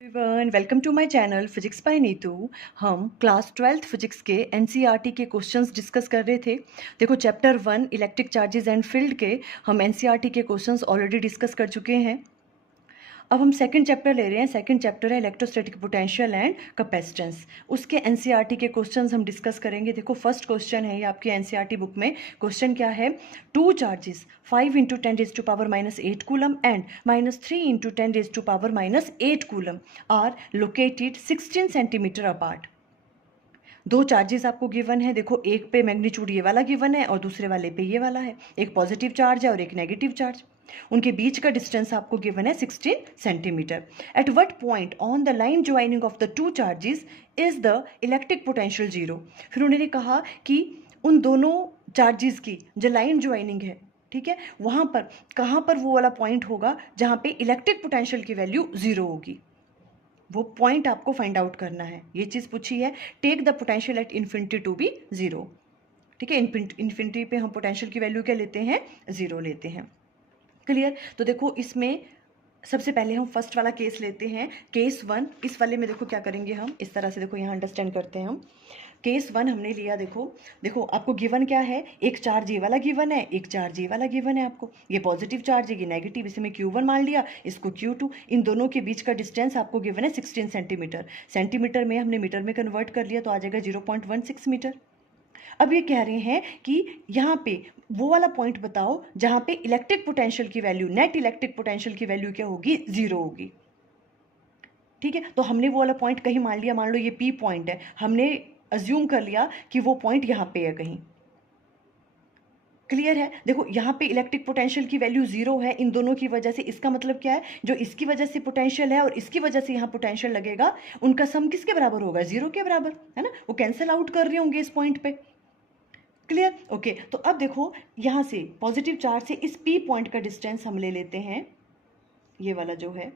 Everyone welcome to my channel physics by Neetu. हम class 12th physics के NCERT के questions discuss कर रहे थे। देखो chapter 1 electric charges and field के हम एनसीईआरटी के क्वेश्चंस ऑलरेडी डिस्कस कर चुके हैं। अब हम सेकंड चैप्टर ले रहे हैं। सेकंड चैप्टर है इलेक्ट्रोस्टैटिक पोटेंशियल एंड कैपेसिटेंस। उसके एनसीईआरटी के क्वेश्चंस हम डिस्कस करेंगे। देखो फर्स्ट क्वेश्चन है ये आपकी एनसीईआरटी बुक में। क्वेश्चन क्या है, two charges 5 × 10⁻⁸ coulomb and -3 × 10⁻⁸ coulomb are located 16 centimetre apart. दो चार्जेस आपको गिवन है। देखो एक पे मैग्नीट्यूड ये वाला गिवन है और दूसरे वाले पे ये वाला है। एक पॉजिटिव चार्ज है और एक नेगेटिव चार्ज। उनके बीच का डिस्टेंस आपको गिवन है 16 centimetre. At what point on the line joining of the two charges is the electric potential zero. फिर उन्होंने कहा कि उन दोनों चार्जेस की जो लाइन ज्वाइनिंग है, ठीक है, वहां पर कहाँ पर वो वाला पॉइंट होगा जहां पे इलेक्ट्रिक पोटेंशियल की वैल्यू जीरो होगी। वो पॉइंट आपको फाइंड आउट करना है। ये चीज़ पूछी है। Take the potential at infinity to be zero. ठीक है, इन्फिनिटी पे हम पोटेंशियल की वैल्यू क्या लेते हैं, जीरो लेते हैं। क्लियर। तो देखो इसमें सबसे पहले हम फर्स्ट वाला केस लेते हैं, केस 1। इस वाले में देखो क्या करेंगे हम, इस तरह से देखो यहाँ अंडरस्टैंड करते हैं हम। केस 1 हमने लिया। देखो आपको गिवन क्या है, एक चार्ज ये वाला गिवन है, एक चार्ज ये वाला गिवन है आपको। ये पॉजिटिव चार्ज है, ये नेगेटिव, इसे मैं Q1 मान लिया, इसको Q2। इन दोनों के बीच का डिस्टेंस आपको गिवन है 16 सेंटीमीटर। सेंटीमीटर में हमने मीटर में कन्वर्ट कर लिया तो आ जाएगा 0.16 मीटर। अब ये कह रहे हैं कि यहाँ पे वो वाला पॉइंट बताओ जहाँ पे इलेक्ट्रिक पोटेंशियल की वैल्यू, नेट इलेक्ट्रिक पोटेंशियल की वैल्यू क्या होगी, जीरो होगी। ठीक है, तो हमने वो वाला पॉइंट कहीं मान लिया। मान लो ये P पॉइंट है, हमने अज्यूम कर लिया कि वो पॉइंट यहाँ पे है कहीं। क्लियर है। देखो यहाँ पे इलेक्ट्रिक पोटेंशियल की वैल्यू जीरो है इन दोनों की वजह से। इसका मतलब क्या है, जो इसकी वजह से पोटेंशियल है और इसकी वजह से यहाँ पोटेंशियल लगेगा, उनका सम किसके बराबर होगा, जीरो के बराबर, है ना। वो कैंसिल आउट कर रहे होंगे इस पॉइंट पे। क्लियर। ओके, तो अब देखो यहाँ से पॉजिटिव चार्ज से इस P पॉइंट का डिस्टेंस हम ले लेते हैं, ये वाला जो है।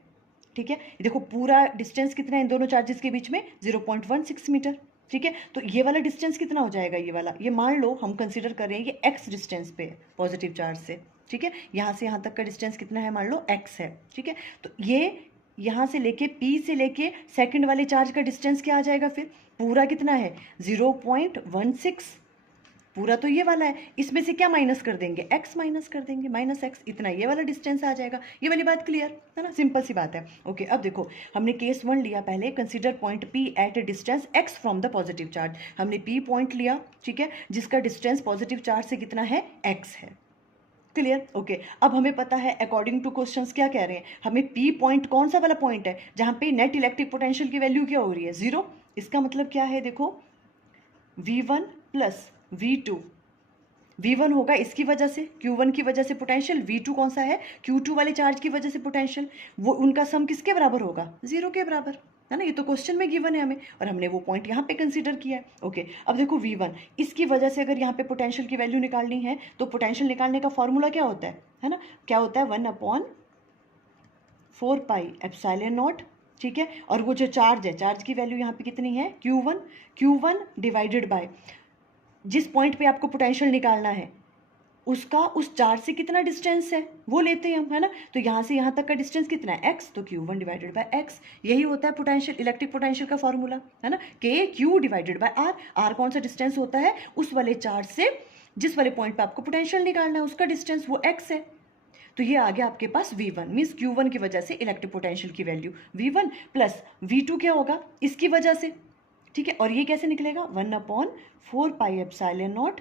ठीक है, देखो पूरा डिस्टेंस कितना है इन दोनों चार्जेस के बीच में, 0.16 मीटर। ठीक है, तो ये वाला डिस्टेंस कितना हो जाएगा, ये वाला, ये मान लो हम कंसीडर कर रहे हैं ये x डिस्टेंस पे है पॉजिटिव चार्ज से। ठीक है, यहाँ से यहाँ तक का डिस्टेंस कितना है, मान लो x है। ठीक है, तो ये यहाँ से लेके P से लेके सेकंड वाले चार्ज का डिस्टेंस क्या आ जाएगा, फिर पूरा कितना है 0.16। पूरा तो ये वाला है, इसमें से क्या माइनस कर देंगे, x माइनस कर देंगे, -x, इतना ये वाला डिस्टेंस आ जाएगा। ये वाली बात क्लियर है ना, सिंपल सी बात है। ओके, अब देखो हमने केस 1 लिया पहले, consider point P at distance x from the positive charge. हमने P पॉइंट लिया, ठीक है, जिसका डिस्टेंस पॉजिटिव चार्ज से कितना है, x है। क्लियर। ओके, अब हमें पता है अकॉर्डिंग टू क्वेश्चंस क्या कह रहे हैं, हमें P पॉइंट कौन सा वाला पॉइंट है जहां पे नेट इलेक्ट्रिक पोटेंशियल की वैल्यू क्या हो रही है, जीरो। इसका मतलब क्या है, देखो V1 + V2। V1 होगा इसकी वजह से, Q1 की वजह से पोटेंशियल, V2 कौन सा है, Q2 वाले चार्ज की वजह से पोटेंशियल। वो उनका सम किसके बराबर होगा, जीरो के बराबर, है ना। ये तो क्वेश्चन में गिवन है हमें और हमने वो पॉइंट यहाँ पे कंसीडर किया है। ओके, अब देखो V1, इसकी वजह से अगर यहाँ पे पोटेंशियल की वैल्यू निकालनी है तो पोटेंशियल निकालने का फॉर्मूला क्या होता है ना, क्या होता है, 1/4πε0। ठीक है, और वो जो चार्ज है, चार्ज की वैल्यू यहाँ पे कितनी है, Q1 डिवाइडेड बाय जिस पॉइंट पे आपको पोटेंशियल निकालना है उसका उस चार्ज से कितना डिस्टेंस है वो लेते हैं हम, है ना। तो यहाँ से यहाँ तक का डिस्टेंस कितना है, x, तो Q1 डिवाइडेड बाय x। यही होता है पोटेंशियल, इलेक्ट्रिक पोटेंशियल का फॉर्मूला, है ना, KQ divided by R। R कौन सा डिस्टेंस होता है, उस वाले चार्ज से जिस वाले पॉइंट पे आपको पोटेंशियल निकालना है उसका डिस्टेंस, वो x है। तो ये आ गया आपके पास V1, मीन्स Q1 की वजह से इलेक्ट्रिक पोटेंशियल की वैल्यू V1 + V2 क्या होगा, इसकी वजह से। ठीक है, और ये कैसे निकलेगा, 1/4πε0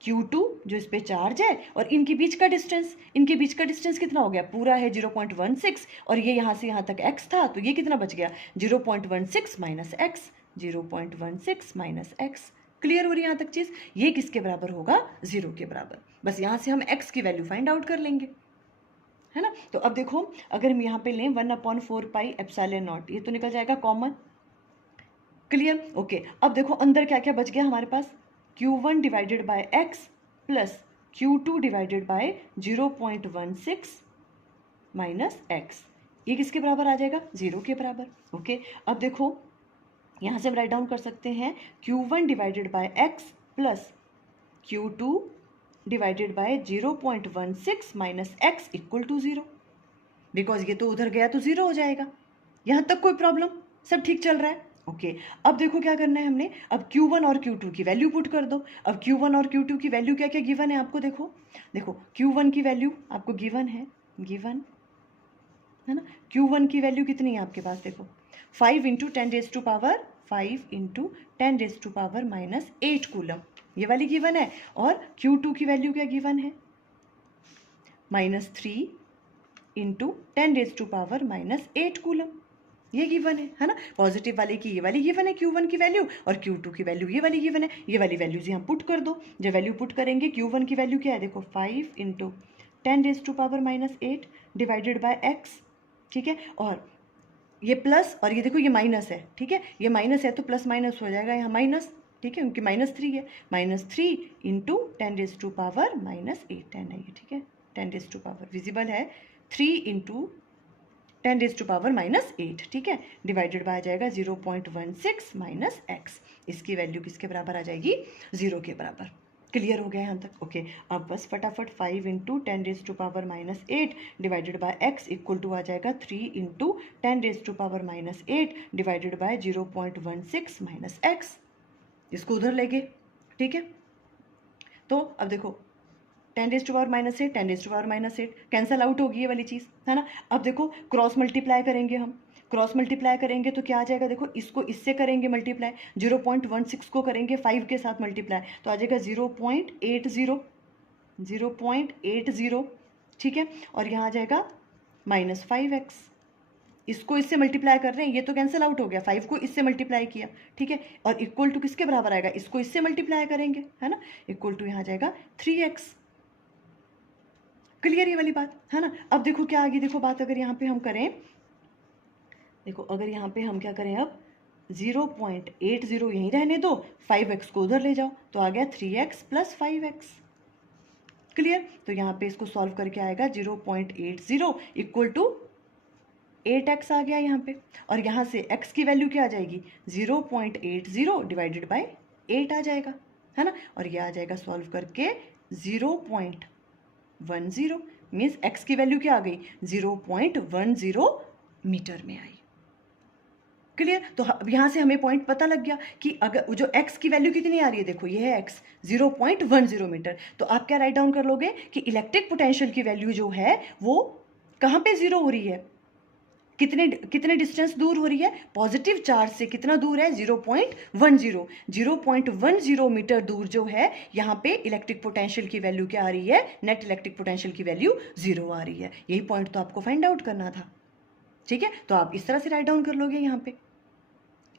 Q2 जो इस पे चार्ज है और इनके बीच का डिस्टेंस, इनके बीच का डिस्टेंस कितना हो गया, पूरा है 0.16, और ये यहाँ से यहाँ तक x था, तो ये कितना बच गया, 0.16 - x, 0.16 - x। क्लियर हो रही है यहाँ तक चीज। ये किसके बराबर होगा, जीरो के बराबर। बस यहाँ से हम x की वैल्यू फाइंड आउट कर लेंगे, है ना। तो अब देखो अगर हम यहाँ पे लें 1/4πε0, ये तो निकल जाएगा कॉमन। क्लियर। ओके, अब देखो अंदर क्या क्या बच गया हमारे पास, Q1 divided by x + Q2 divided by 0.16 - x। ये किसके बराबर आ जाएगा, जीरो के बराबर। ओके, अब देखो यहाँ से हम राइट डाउन कर सकते हैं Q1 divided by x + Q2 divided by 0.16 - x = 0, because ये तो उधर गया तो जीरो हो जाएगा। यहाँ तक कोई प्रॉब्लम? सब ठीक चल रहा है? ओके अब देखो क्या करना है हमने, अब Q1 और Q2 की वैल्यू पुट कर दो। अब Q1 और Q2 की वैल्यू क्या क्या गिवन है आपको, देखो देखो Q1 की वैल्यू आपको गिवन है ना। Q1 की वैल्यू कितनी है आपके पास, देखो 5 into 10 raise to power -8 coulomb, ये वाली गिवन है। और Q2 की वैल्यू क्या गिवन है, -3 into 10 raise to power -8 coulomb, ये गिवन है ना। पॉजिटिव वाले की ये वाली गिवन है Q1 की वैल्यू, और Q2 की वैल्यू ये वाली गिवन है। ये वाली वैल्यूज यहाँ पुट कर दो। जब वैल्यू पुट करेंगे Q1 की वैल्यू क्या है, देखो 5 into 10 raise to power -8 divided by x, ठीक है। और ये प्लस और ये देखो ये माइनस है, ठीक है, ये माइनस है तो प्लस माइनस हो जाएगा यहाँ माइनस, ठीक है, क्योंकि -3 है। -3 इंटू 10 रेज टू पावर -8, 10 है ये, ठीक है, 10 रेज टू पावर विजिबल है, 3 इंटू 10 रेज टू पावर -8, ठीक है, डिवाइडेड बाय आ जाएगा 0.16 माइनस x। इसकी वैल्यू किसके बराबर आ जाएगी, 0 के बराबर। क्लियर हो गया यहाँ तक? ओके अब बस फटाफट 5 into 10 raise to power -8 divided by x equal to आ जाएगा 3 into 10 raise to power -8 divided by 0.16 minus x। इसको उधर लेके, ठीक है। तो अब देखो 10 raise to power -8 10 raise to power -8 cancel out होगी ये वाली चीज़, है ना। अब देखो क्रॉस मल्टीप्लाई करेंगे हम, क्रॉस मल्टीप्लाई करेंगे तो क्या आ जाएगा, देखो इसको इससे करेंगे मल्टीप्लाई, 0.16 को करेंगे 5 के साथ मल्टीप्लाई तो आ जाएगा 0.80, ठीक है। और यहाँ आ जाएगा -5x, इसको इससे मल्टीप्लाई कर रहे हैं, ये तो कैंसिल आउट हो गया, 5 को इससे मल्टीप्लाई किया, ठीक है। और इक्वल टू किसके बराबर आएगा, इसको इससे मल्टीप्लाई करेंगे, है ना, इक्वल टू यहाँ आ जाएगा 3x। क्लियर ये वाली बात, है ना। अब देखो क्या आगे, देखो बात अगर यहाँ पे हम करें, देखो अगर यहाँ पे हम क्या करें, अब 0.80 यहीं रहने दो, 5x को उधर ले जाओ तो आ गया 3x + 5x। क्लियर, तो यहाँ पे इसको सॉल्व करके आएगा 0.80 इक्वल टू 8x आ गया यहाँ पे। और यहाँ से x की वैल्यू क्या आ जाएगी, 0.80 डिवाइडेड बाय 8 आ जाएगा, है ना। और ये आ जाएगा सॉल्व करके 0.10 मीन्स x की वैल्यू क्या आ गई, 0.10 मीटर में आई। क्लियर, तो अब यहाँ से हमें पॉइंट पता लग गया कि अगर जो x की वैल्यू कितनी आ रही है, देखो ये है x 0.10 मीटर, तो आप क्या राइट डाउन कर लोगे कि इलेक्ट्रिक पोटेंशियल की वैल्यू जो है वो कहाँ पे जीरो हो रही है, कितने डिस्टेंस दूर हो रही है, पॉजिटिव चार्ज से कितना दूर है, 0.10 मीटर दूर जो है, यहाँ पे इलेक्ट्रिक पोटेंशियल की वैल्यू क्या आ रही है, नेट इलेक्ट्रिक पोटेंशियल की वैल्यू 0 आ रही है। यही पॉइंट तो आपको फाइंड आउट करना था, ठीक है। तो आप इस तरह से राइट डाउन कर लोगे, यहाँ पे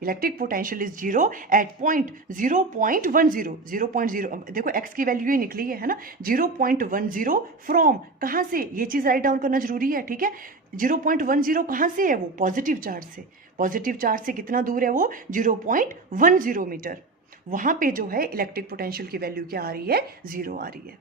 electric potential is 0 at point 0.10 देखो x की वैल्यू ही निकली है ना, 0.10 फ्रॉम कहाँ से, ये चीज़ राइट डाउन करना जरूरी है, ठीक है। 0.10 कहाँ से है, वो पॉजिटिव चार्ज से, पॉजिटिव चार्ज से कितना दूर है वो, 0.10 मीटर। वहाँ पे जो है इलेक्ट्रिक पोटेंशियल की वैल्यू क्या आ रही है, 0 आ रही है।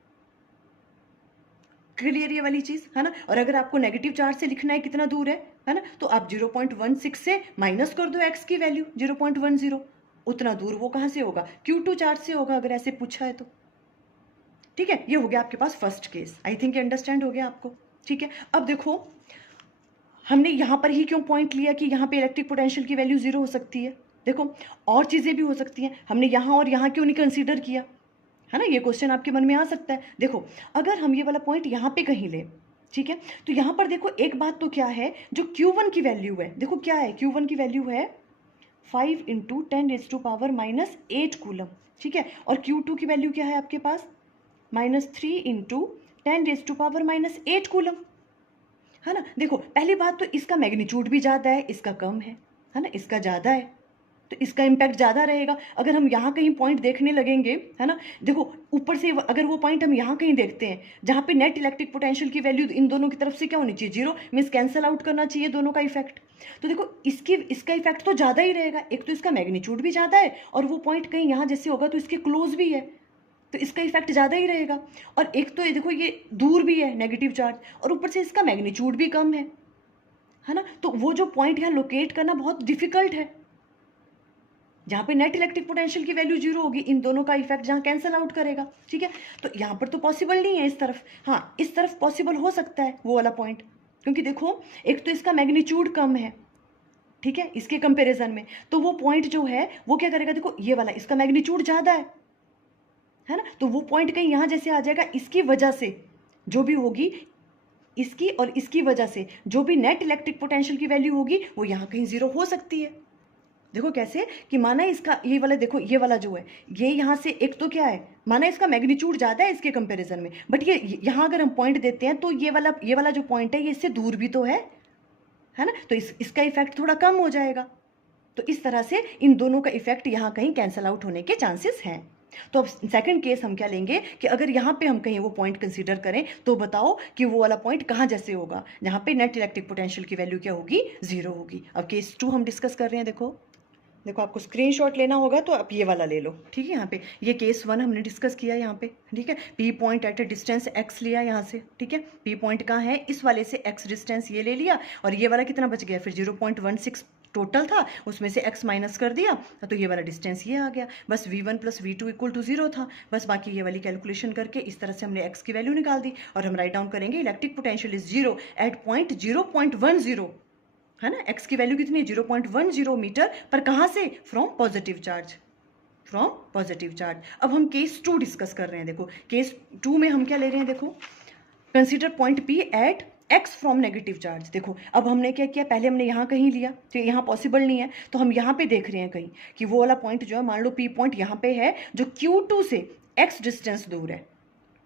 क्लियर ये वाली चीज़, है ना। और अगर आपको नेगेटिव चार्ज से लिखना है कितना दूर है ना, तो आप 0.16 से माइनस कर दो x की वैल्यू 0.10, उतना दूर वो कहाँ से होगा, Q2 चार्ज से होगा, अगर ऐसे पूछा है तो, ठीक है। ये हो गया आपके पास first case, I think understand हो गया आपको, ठीक है। अब देखो हमने यहाँ पर ही क्यों पॉइंट लिया कि यहाँ पे इलेक्ट्रिक पोटेंशियल की वैल्यू 0 हो सकती है, देखो और चीज़ें भी हो सकती हैं, हमने यहाँ और यहाँ क्यों नहीं कंसीडर किया, है ना। ये क्वेश्चन आपके मन में आ सकता है। देखो अगर हम ये वाला पॉइंट यहाँ पे कहीं ले, ठीक है, तो यहाँ पर देखो एक बात तो क्या है, जो Q1 की वैल्यू है, देखो क्या है, Q1 की वैल्यू है 5 into 10 raise to power -8 coulomb, ठीक है। और Q2 की वैल्यू क्या है आपके पास, -3 into 10 raise to power -8 coulomb, है ना। देखो पहली बात तो इसका मैग्नीट्यूड भी ज़्यादा है, इसका कम है ना, इसका ज़्यादा है तो इसका इम्पैक्ट ज़्यादा रहेगा। अगर हम यहाँ कहीं पॉइंट देखने लगेंगे, है ना, देखो ऊपर से अगर वो पॉइंट हम यहाँ कहीं देखते हैं जहाँ पे नेट इलेक्ट्रिक पोटेंशियल की वैल्यू इन दोनों की तरफ से क्या होनी चाहिए, 0, मीन्स कैंसल आउट करना चाहिए दोनों का इफेक्ट। तो देखो इसका इफेक्ट तो ज़्यादा ही रहेगा, एक तो इसका मैग्नीट्यूड भी ज़्यादा है और वो पॉइंट कहीं यहाँ जैसे होगा तो इसके क्लोज भी है, तो इसका इफेक्ट ज़्यादा ही रहेगा। और एक तो ये देखो ये दूर भी है नेगेटिव चार्ज, और ऊपर से इसका मैग्नीट्यूड भी कम है ना, तो वो जो पॉइंट यहाँ लोकेट करना बहुत डिफिकल्ट है, जहाँ पे नेट इलेक्ट्रिक पोटेंशियल की वैल्यू 0 होगी, इन दोनों का इफेक्ट जहाँ कैंसिल आउट करेगा, ठीक है। तो यहाँ पर तो पॉसिबल नहीं है इस तरफ, हाँ इस तरफ पॉसिबल हो सकता है वो वाला पॉइंट, क्योंकि देखो एक तो इसका मैग्नीट्यूड कम है ठीक है, इसके कंपैरिजन में। तो वो पॉइंट जो है वो क्या करेगा, देखो ये वाला इसका मैग्नीट्यूड ज़्यादा है ना, तो वो पॉइंट कहीं यहाँ जैसे आ जाएगा, इसकी वजह से जो भी होगी, इसकी और इसकी वजह से जो भी नेट इलेक्ट्रिक पोटेंशियल की वैल्यू होगी वो यहाँ कहीं जीरो हो सकती है। देखो कैसे कि माना इसका ये वाला, देखो ये वाला जो है ये यहाँ से एक तो क्या है, माना इसका मैग्नीट्यूड ज़्यादा है इसके कंपैरिजन में, बट ये यहाँ अगर हम पॉइंट देते हैं तो ये वाला जो पॉइंट है ये इससे दूर भी तो है ना, तो इसका इफेक्ट थोड़ा कम हो जाएगा। तो इस तरह से इन दोनों का इफेक्ट यहाँ कहीं कैंसल आउट होने के चांसेस हैं। तो अब सेकंड केस हम क्या लेंगे कि अगर यहाँ पे हम कहीं वो पॉइंट कंसीडर करें तो बताओ कि वो वाला पॉइंट कहाँ जैसे होगा, जहाँ पे नेट इलेक्ट्रिक पोटेंशियल की वैल्यू क्या होगी, जीरो होगी। अब केस 2 हम डिस्कस कर रहे हैं। देखो आपको स्क्रीनशॉट लेना होगा तो आप ये वाला ले लो, ठीक है। यहाँ पे ये केस 1 हमने डिस्कस किया यहाँ पे, ठीक है। P point at a distance x लिया यहाँ से, ठीक है। पी पॉइंट कहाँ है, इस वाले से x डिस्टेंस ये ले लिया, और ये वाला कितना बच गया, फिर 0.16 टोटल था, उसमें से x माइनस कर दिया तो ये वाला डिस्टेंस ये आ गया। बस v1 plus v2 equal to 0 था, बस बाकी ये वाली कैलकुलेशन करके इस तरह से हमने x की वैल्यू निकाल दी, और हम राइट डाउन करेंगे electric potential is 0 at point 0.10, है ना। x की वैल्यू कितनी है, 0.10 मीटर पर, कहाँ से, फ्रॉम पॉजिटिव चार्ज। अब हम केस 2 डिस्कस कर रहे हैं। देखो केस 2 में हम क्या ले रहे हैं, देखो consider point P at x from negative charge. देखो अब हमने क्या किया, पहले हमने यहाँ कहीं लिया तो यहाँ पॉसिबल नहीं है, तो हम यहाँ पे देख रहे हैं कहीं कि वो वाला पॉइंट जो है, मान लो P पॉइंट यहाँ पे है जो Q2 से x डिस्टेंस दूर है,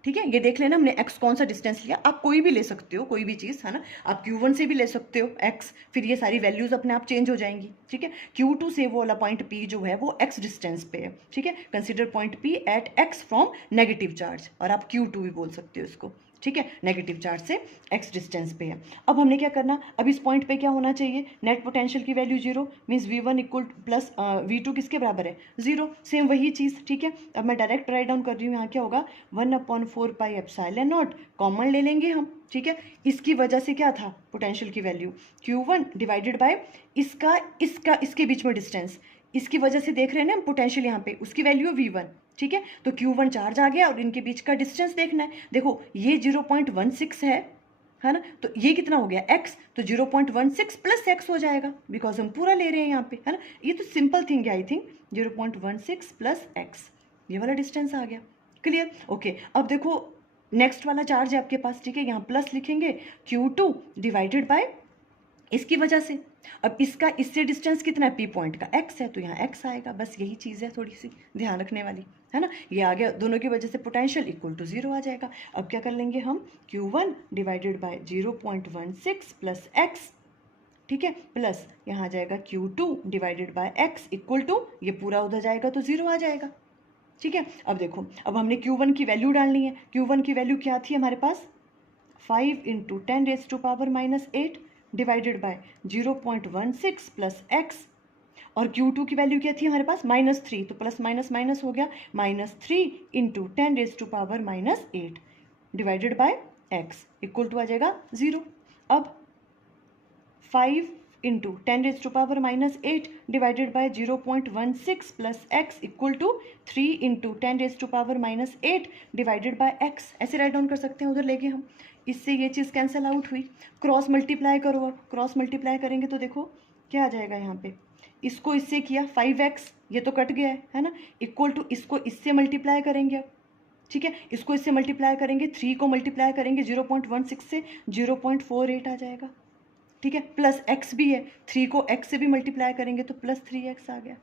ठीक है। ये देख लेना हमने x कौन सा डिस्टेंस लिया, आप कोई भी ले सकते हो, कोई भी चीज़, है ना। आप Q1 से भी ले सकते हो x, फिर ये सारी वैल्यूज अपने आप चेंज हो जाएंगी, ठीक है। Q2 से वो वाला पॉइंट P जो है वो x डिस्टेंस पे है, ठीक है। Consider point P at x from negative charge, और आप Q2 भी बोल सकते हो इसको, ठीक है। नेगेटिव चार्ज से x डिस्टेंस पे है। अब हमने क्या करना, अब इस पॉइंट पे क्या होना चाहिए, नेट पोटेंशियल की value 0, means v1 equal plus v2 किसके बराबर है, 0, सेम वही चीज़, ठीक है। अब मैं डायरेक्ट राइट डाउन कर रही हूँ, यहाँ क्या होगा, 1/4 पाई एप्सिलॉन नॉट, कॉमन ले लेंगे हम, ठीक है। इसकी वजह से क्या था, पोटेंशियल की वैल्यू q1 डिवाइडेड बाय इसके बीच में डिस्टेंस, इसकी वजह से देख रहे हैं ना हम पोटेंशियल यहाँ पे, उसकी वैल्यू v1, ठीक है। तो Q1 चार्ज आ गया और इनके बीच का डिस्टेंस देखना है। देखो ये 0.16 है ना, तो ये कितना हो गया x, तो 0.16 प्लस x हो जाएगा, बिकॉज हम पूरा ले रहे हैं यहाँ पे, है ना। ये तो सिंपल थिंग है, आई थिंक 0.16 प्लस x, ये वाला डिस्टेंस आ गया, क्लियर, ओके। अब देखो नेक्स्ट वाला चार्ज है आपके पास, ठीक है। यहाँ प्लस लिखेंगे Q2 डिवाइडेड बाय इसकी वजह से, अब इसका इससे डिस्टेंस कितना है, P पॉइंट का x है, तो यहाँ x आएगा, बस यही चीज़ है थोड़ी सी ध्यान रखने वाली, है ना। ये आ गया, दोनों की वजह से पोटेंशियल इक्वल टू 0 आ जाएगा। अब क्या कर लेंगे हम, Q1 divided by 0.16 plus x, ठीक है, प्लस यहाँ आ जाएगा Q2 divided by x equal to, ये पूरा उधर जाएगा तो 0 आ जाएगा, ठीक है। अब देखो, अब हमने Q1 की वैल्यू डालनी है। Q1 की वैल्यू क्या थी हमारे पास, 5 × 10⁻⁻8 डिवाइडेड बाय 0.16 प्लस x, और Q2 की वैल्यू क्या थी हमारे पास, -3, तो प्लस माइनस माइनस हो गया, -3 × 10⁻⁻8 divided by x equal to आ जाएगा 0। अब 5 × 10⁻⁻8 divided by 0.16 plus x equal to 3 × 10⁻⁻8 divided by x, ऐसे राइट डाउन कर सकते हैं, उधर लेके हम, इससे ये चीज़ कैंसिल आउट हुई। क्रॉस मल्टीप्लाई करो, अब क्रॉस मल्टीप्लाई करेंगे तो देखो क्या आ जाएगा, यहाँ पे इसको इससे किया 5x, ये तो कट गया है ना, इक्वल टू इसको इससे मल्टीप्लाई करेंगे अब, ठीक है। इसको इससे मल्टीप्लाई करेंगे, 3 को मल्टीप्लाई करेंगे 0.16 से, 0.48 आ जाएगा, ठीक है। प्लस x भी है, 3 को x से भी मल्टीप्लाई करेंगे तो प्लस 3x आ गया,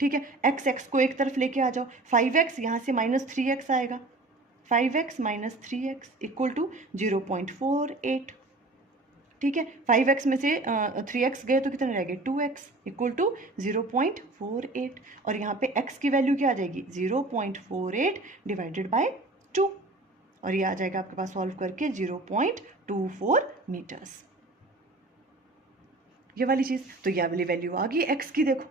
ठीक है। x को एक तरफ लेके आ जाओ, 5x यहाँ से -3x आएगा, 5x - 3x इक्वल टू 0.48, ठीक है। 5x में से 3x गए तो कितने रह गए, 2x इक्वल टू 0.48, और यहाँ पे x की वैल्यू क्या आ जाएगी, 0.48 डिवाइडेड बाय 2, और ये आ जाएगा आपके पास सॉल्व करके 0.24 मीटर्स, ये वाली चीज़। तो ये वाली वैल्यू आ गई x की। देखो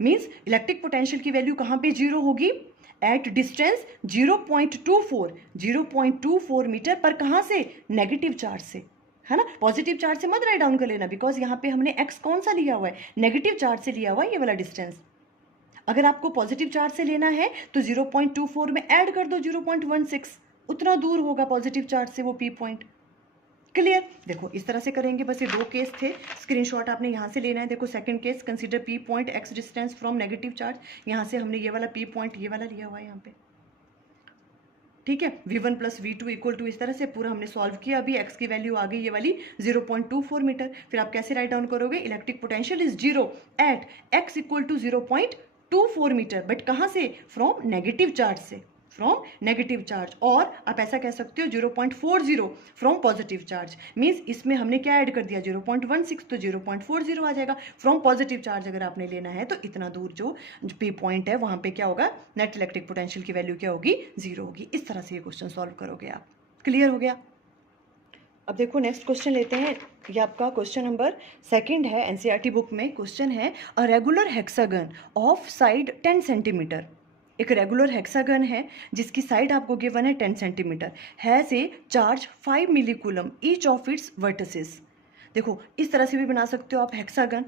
मीन्स इलेक्ट्रिक पोटेंशियल की वैल्यू कहाँ पे 0 होगी, एट डिस्टेंस 0.24 मीटर पर, कहाँ से, नेगेटिव चार्ज से, है ना। पॉजिटिव चार्ज से मत राइट डाउन कर लेना, बिकॉज यहाँ पे हमने x कौन सा लिया हुआ है, नेगेटिव चार्ज से लिया हुआ है ये वाला डिस्टेंस। अगर आपको पॉजिटिव चार्ज से लेना है तो 0.24 में ऐड कर दो 0.16, उतना दूर होगा पॉजिटिव चार्ज से वो P पॉइंट, क्लियर। देखो इस तरह से करेंगे, बस ये 2 केस थे, स्क्रीनशॉट आपने यहाँ से लेना है। देखो second case, consider P point x distance from negative charge. यहाँ से हमने ये वाला पी पॉइंट ये वाला लिया हुआ है यहाँ पे, ठीक है। v1 plus v2 equal to, इस तरह से पूरा हमने सॉल्व किया। अभी x की वैल्यू आ गई ये वाली 0.24 मीटर। फिर आप कैसे राइट डाउन करोगे, electric potential is 0 at x equal to 0.24 metre, but कहाँ से, फ्रॉम नेगेटिव चार्ज से, फ्रॉम नेगेटिव चार्ज। और आप ऐसा कह सकते हो 0.40 फ्रॉम पॉजिटिव चार्ज। मीन्स इसमें हमने क्या ऐड कर दिया, 0.16, तो 0.40 आ जाएगा। फ्रॉम पॉजिटिव चार्ज अगर आपने लेना है तो इतना दूर जो पी पॉइंट है वहाँ पे क्या होगा, नेट इलेक्ट्रिक पोटेंशियल की वैल्यू क्या होगी, 0 होगी। इस तरह से ये क्वेश्चन सॉल्व करोगे आप। क्लियर हो गया। अब देखो नेक्स्ट क्वेश्चन लेते हैं। ये आपका क्वेश्चन नंबर 2 है, एनसीईआरटी बुक में क्वेश्चन है, a regular hexagon of side 10 centimetre. एक रेगुलर हेक्सागन है जिसकी साइड आपको गिवन है 10 centimetre, has a charge 5 millicoulomb each of its vertices. देखो इस तरह से भी बना सकते हो आप हेक्सागन,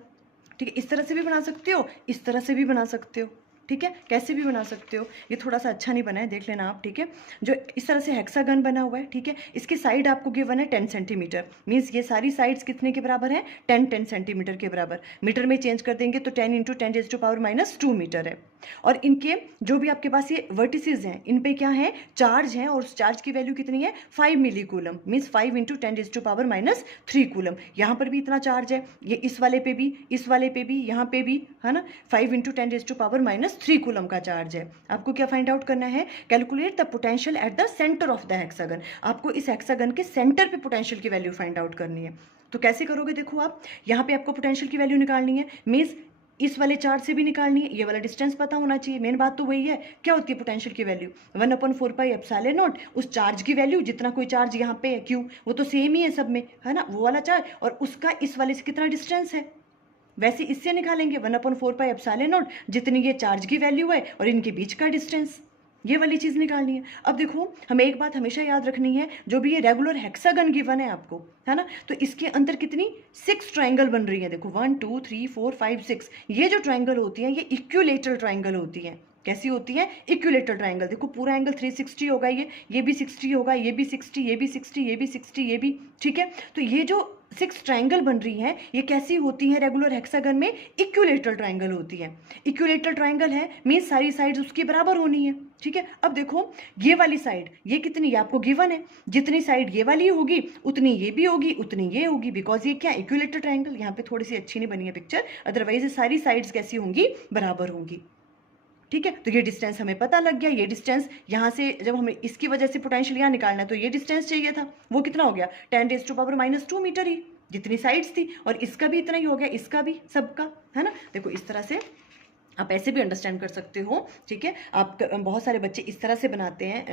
ठीक है, इस तरह से भी बना सकते हो, इस तरह से भी बना सकते हो, ठीक है, कैसे भी बना सकते हो। ये थोड़ा सा अच्छा नहीं बना है, देख लेना आप, ठीक है। जो इस तरह से हेक्सागन बना हुआ है, ठीक है, इसकी साइड आपको गिवन है 10 सेंटीमीटर। मीन्स ये सारी साइड्स कितने के बराबर है, 10 सेंटीमीटर के बराबर। मीटर में चेंज कर देंगे तो 10 × 10⁻⁻² मीटर है। और इनके जो भी आपके पास ये वर्टिसेस हैं, इन पे क्या है, चार्ज है, और उस चार्ज की वैल्यू कितनी है, 5 मिलीकूलम। Means 5 × 10⁻³ coulomb. यहाँ पर भी इतना चार्ज है, ये इस वाले पे भी, इस वाले पे भी, यहाँ पे भी, है ना। 5 × 10⁻³ कूलम का चार्ज है। आपको क्या फाइंड आउट करना है, calculate the potential at the centre of the hexagon. आपको इस हेक्सागन के सेंटर पे पोटेंशियल की वैल्यू फाइंड आउट करनी है। तो कैसे करोगे, देखो आप यहाँ पे आपको पोटेंशियल की वैल्यू निकालनी है। मीन्स इस वाले चार्ज से भी निकालनी है, ये वाला डिस्टेंस पता होना चाहिए। मेन बात तो वही है, क्या होती है पोटेंशियल की वैल्यू, 1/4πε0। उस चार्ज की वैल्यू, जितना कोई चार्ज यहाँ पे है Q, वो तो सेम ही है सब में, है ना, वो वाला चार्ज, और उसका इस वाले से कितना डिस्टेंस है, वैसे इससे निकालेंगे 1/4πε0, जितनी ये चार्ज की वैल्यू है और इनके बीच का डिस्टेंस, ये वाली चीज़ निकालनी है। अब देखो हमें एक बात हमेशा याद रखनी है, जो भी ये रेगुलर हेक्सागन गिवन है आपको, है ना, तो इसके अंदर कितनी 6 ट्रायंगल बन रही है। देखो 1 2 3 4 5 6, ये जो ट्रायंगल होती है ये इक्विलेटरल ट्रायंगल होती है। कैसी होती है, इक्विलेटरल ट्रायंगल। देखो पूरा एंगल 360 होगा, ये भी 60 होगा, ये भी 60, ये भी 60, ये भी 60, ये भी, ठीक है। तो ये जो 6 ट्रायंगल बन रही हैं, ये कैसी होती है, रेगुलर हेक्सागन में इक्विलेटरल ट्रायंगल होती है। इक्विलेटरल ट्रायंगल है मीन्स सारी साइड्स उसके बराबर होनी है, ठीक है। अब देखो ये वाली साइड, ये कितनी, ये आपको गिवन है, जितनी साइड ये वाली होगी उतनी ये भी होगी, उतनी ये होगी, बिकॉज ये क्या, इक्विलेटरल ट्रायंगल। यहाँ पे थोड़ी सी अच्छी नहीं बनी है पिक्चर, अदरवाइज ये सारी साइड्स कैसी होंगी, बराबर होंगी, ठीक है। तो ये डिस्टेंस हमें पता लग गया। ये डिस्टेंस यहाँ से जब हमें इसकी वजह से पोटेंशियल यहाँ निकालना है तो ये डिस्टेंस चाहिए था, वो कितना हो गया, 10⁻⁻² मीटर ही, जितनी साइड्स थी, और इसका भी इतना ही हो गया, इसका भी, सबका, है ना। देखो इस तरह से आप ऐसे भी अंडरस्टैंड कर सकते हो, ठीक है। आप बहुत सारे बच्चे इस तरह से बनाते हैं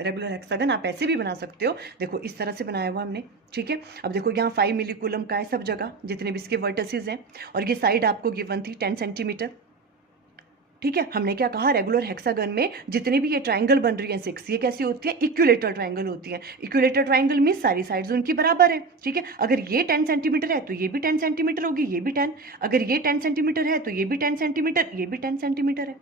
रेगुलर हेक्सागन, आप ऐसे भी बना सकते हो। देखो इस तरह से बनाया हुआ हमने, ठीक है। अब देखो यहाँ 5 मिलीकूलम का है सब जगह, जितने भी इसके वर्टिसेस हैं, और ये साइड आपको गिवन थी 10 सेंटीमीटर, ठीक है। हमने क्या कहा, रेगुलर हेक्सागन में जितनी भी ये ट्रायंगल बन रही है 6, ये कैसी होती है, इक्विलेटरल ट्रायंगल होती है। इक्विलेटरल ट्रायंगल में सारी साइड्स उनकी बराबर है, ठीक है। अगर ये 10 सेंटीमीटर है तो ये भी 10 सेंटीमीटर होगी, ये भी 10, अगर ये 10 सेंटीमीटर है तो ये भी 10 सेंटीमीटर, ये भी 10 सेंटीमीटर है,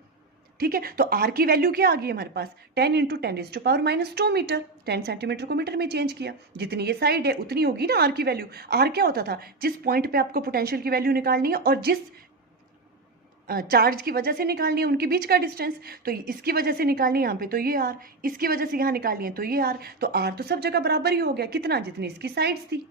ठीक है। तो आर की वैल्यू क्या आ गई हमारे पास, 10 × 10⁻⁻² मीटर। 10 सेंटीमीटर को मीटर में चेंज किया, जितनी ये साइड है उतनी होगी ना आर की वैल्यू। आर क्या होता था, जिस पॉइंट पे आपको पोटेंशियल की वैल्यू निकालनी है और जिस चार्ज की वजह से निकालनी है उनके बीच का डिस्टेंस। तो इसकी वजह से निकालनी है यहाँ पे तो ये आर, इसकी वजह से यहाँ निकालनी है तो ये आर, तो आर तो सब जगह बराबर ही हो गया, कितना, जितनी इसकी साइड्स थी।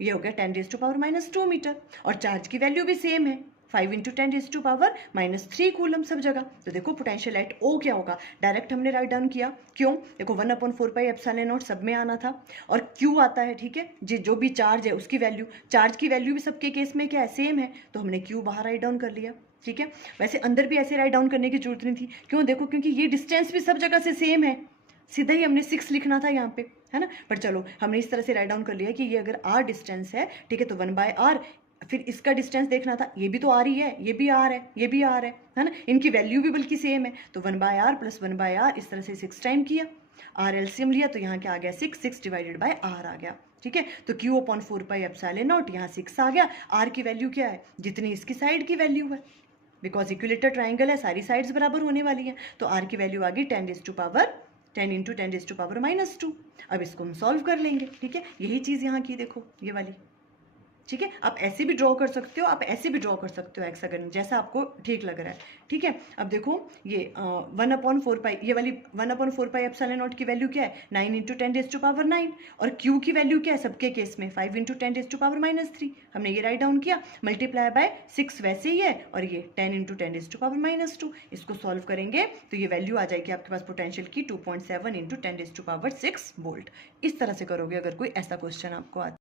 ये हो गया 10⁻⁻² मीटर, और चार्ज की वैल्यू भी सेम है, 5 × 10⁻⁻³ कूलम सब जगह। तो देखो पोटेंशियल एट ओ क्या होगा, डायरेक्ट हमने राइट डाउन किया, क्यों, देखो 1/4πε0 सब में आना था, और Q आता है, ठीक है, जो भी चार्ज है उसकी वैल्यू, चार्ज की वैल्यू भी सबके केस में क्या है, सेम है, तो हमने Q बाहर राइट डाउन कर लिया, ठीक है। वैसे अंदर भी ऐसे राइट डाउन करने की जरूरत नहीं थी, क्यों, देखो क्योंकि ये डिस्टेंस भी सब जगह से सेम है, सीधा ही हमने 6 लिखना था यहाँ पे, है ना। पर चलो हमने इस तरह से राइट डाउन कर लिया कि ये अगर r डिस्टेंस है, ठीक है, तो 1/r, फिर इसका डिस्टेंस देखना था, ये भी तो r ही है, ये भी r है, ये भी r है ना, इनकी वैल्यू भी बल्कि सेम है, तो 1/r + 1/r, इस तरह से 6 टाइम किया, r एलसीएम लिया तो यहाँ क्या आ गया, 6 डिवाइडेड बाय r आ गया, ठीक है। तो Q/4πε0, यहाँ 6 आ गया, r की वैल्यू क्या है, जितनी इसकी साइड की वैल्यू है, बिकॉज इक्विलेटरल ट्रायंगल है, सारी साइड्स बराबर होने वाली हैं, तो r की वैल्यू आ गई 10 इंटू 10⁻⁻²। अब इसको हम सॉल्व कर लेंगे, ठीक है। यही चीज़ यहाँ की देखो, ये वाली, ठीक है। आप ऐसे भी ड्रॉ कर सकते हो, आप ऐसे भी ड्रॉ कर सकते हो हेक्सागन, जैसा आपको ठीक लग रहा है, ठीक है। अब देखो ये 1/4 ये वाली 1/4 एप्सिलॉन नॉट की वैल्यू क्या है, 9 इंटू 10⁻⁹ और क्यू की वैल्यू क्या है सबके केस में, 5 इंटू 10⁻⁻3। हमने ये राइट डाउन किया, मल्टीप्लाई बाय 6 वैसे ही है, और ये 10 इंटू 10⁻⁻2। इसको सॉल्व करेंगे तो ये वैल्यू आ जाएगी आपके पास पोटेंशियल की 2.7 इंटू 10⁻6 वोल्ट। इस तरह से करोगे अगर कोई ऐसा क्वेश्चन आपको आता।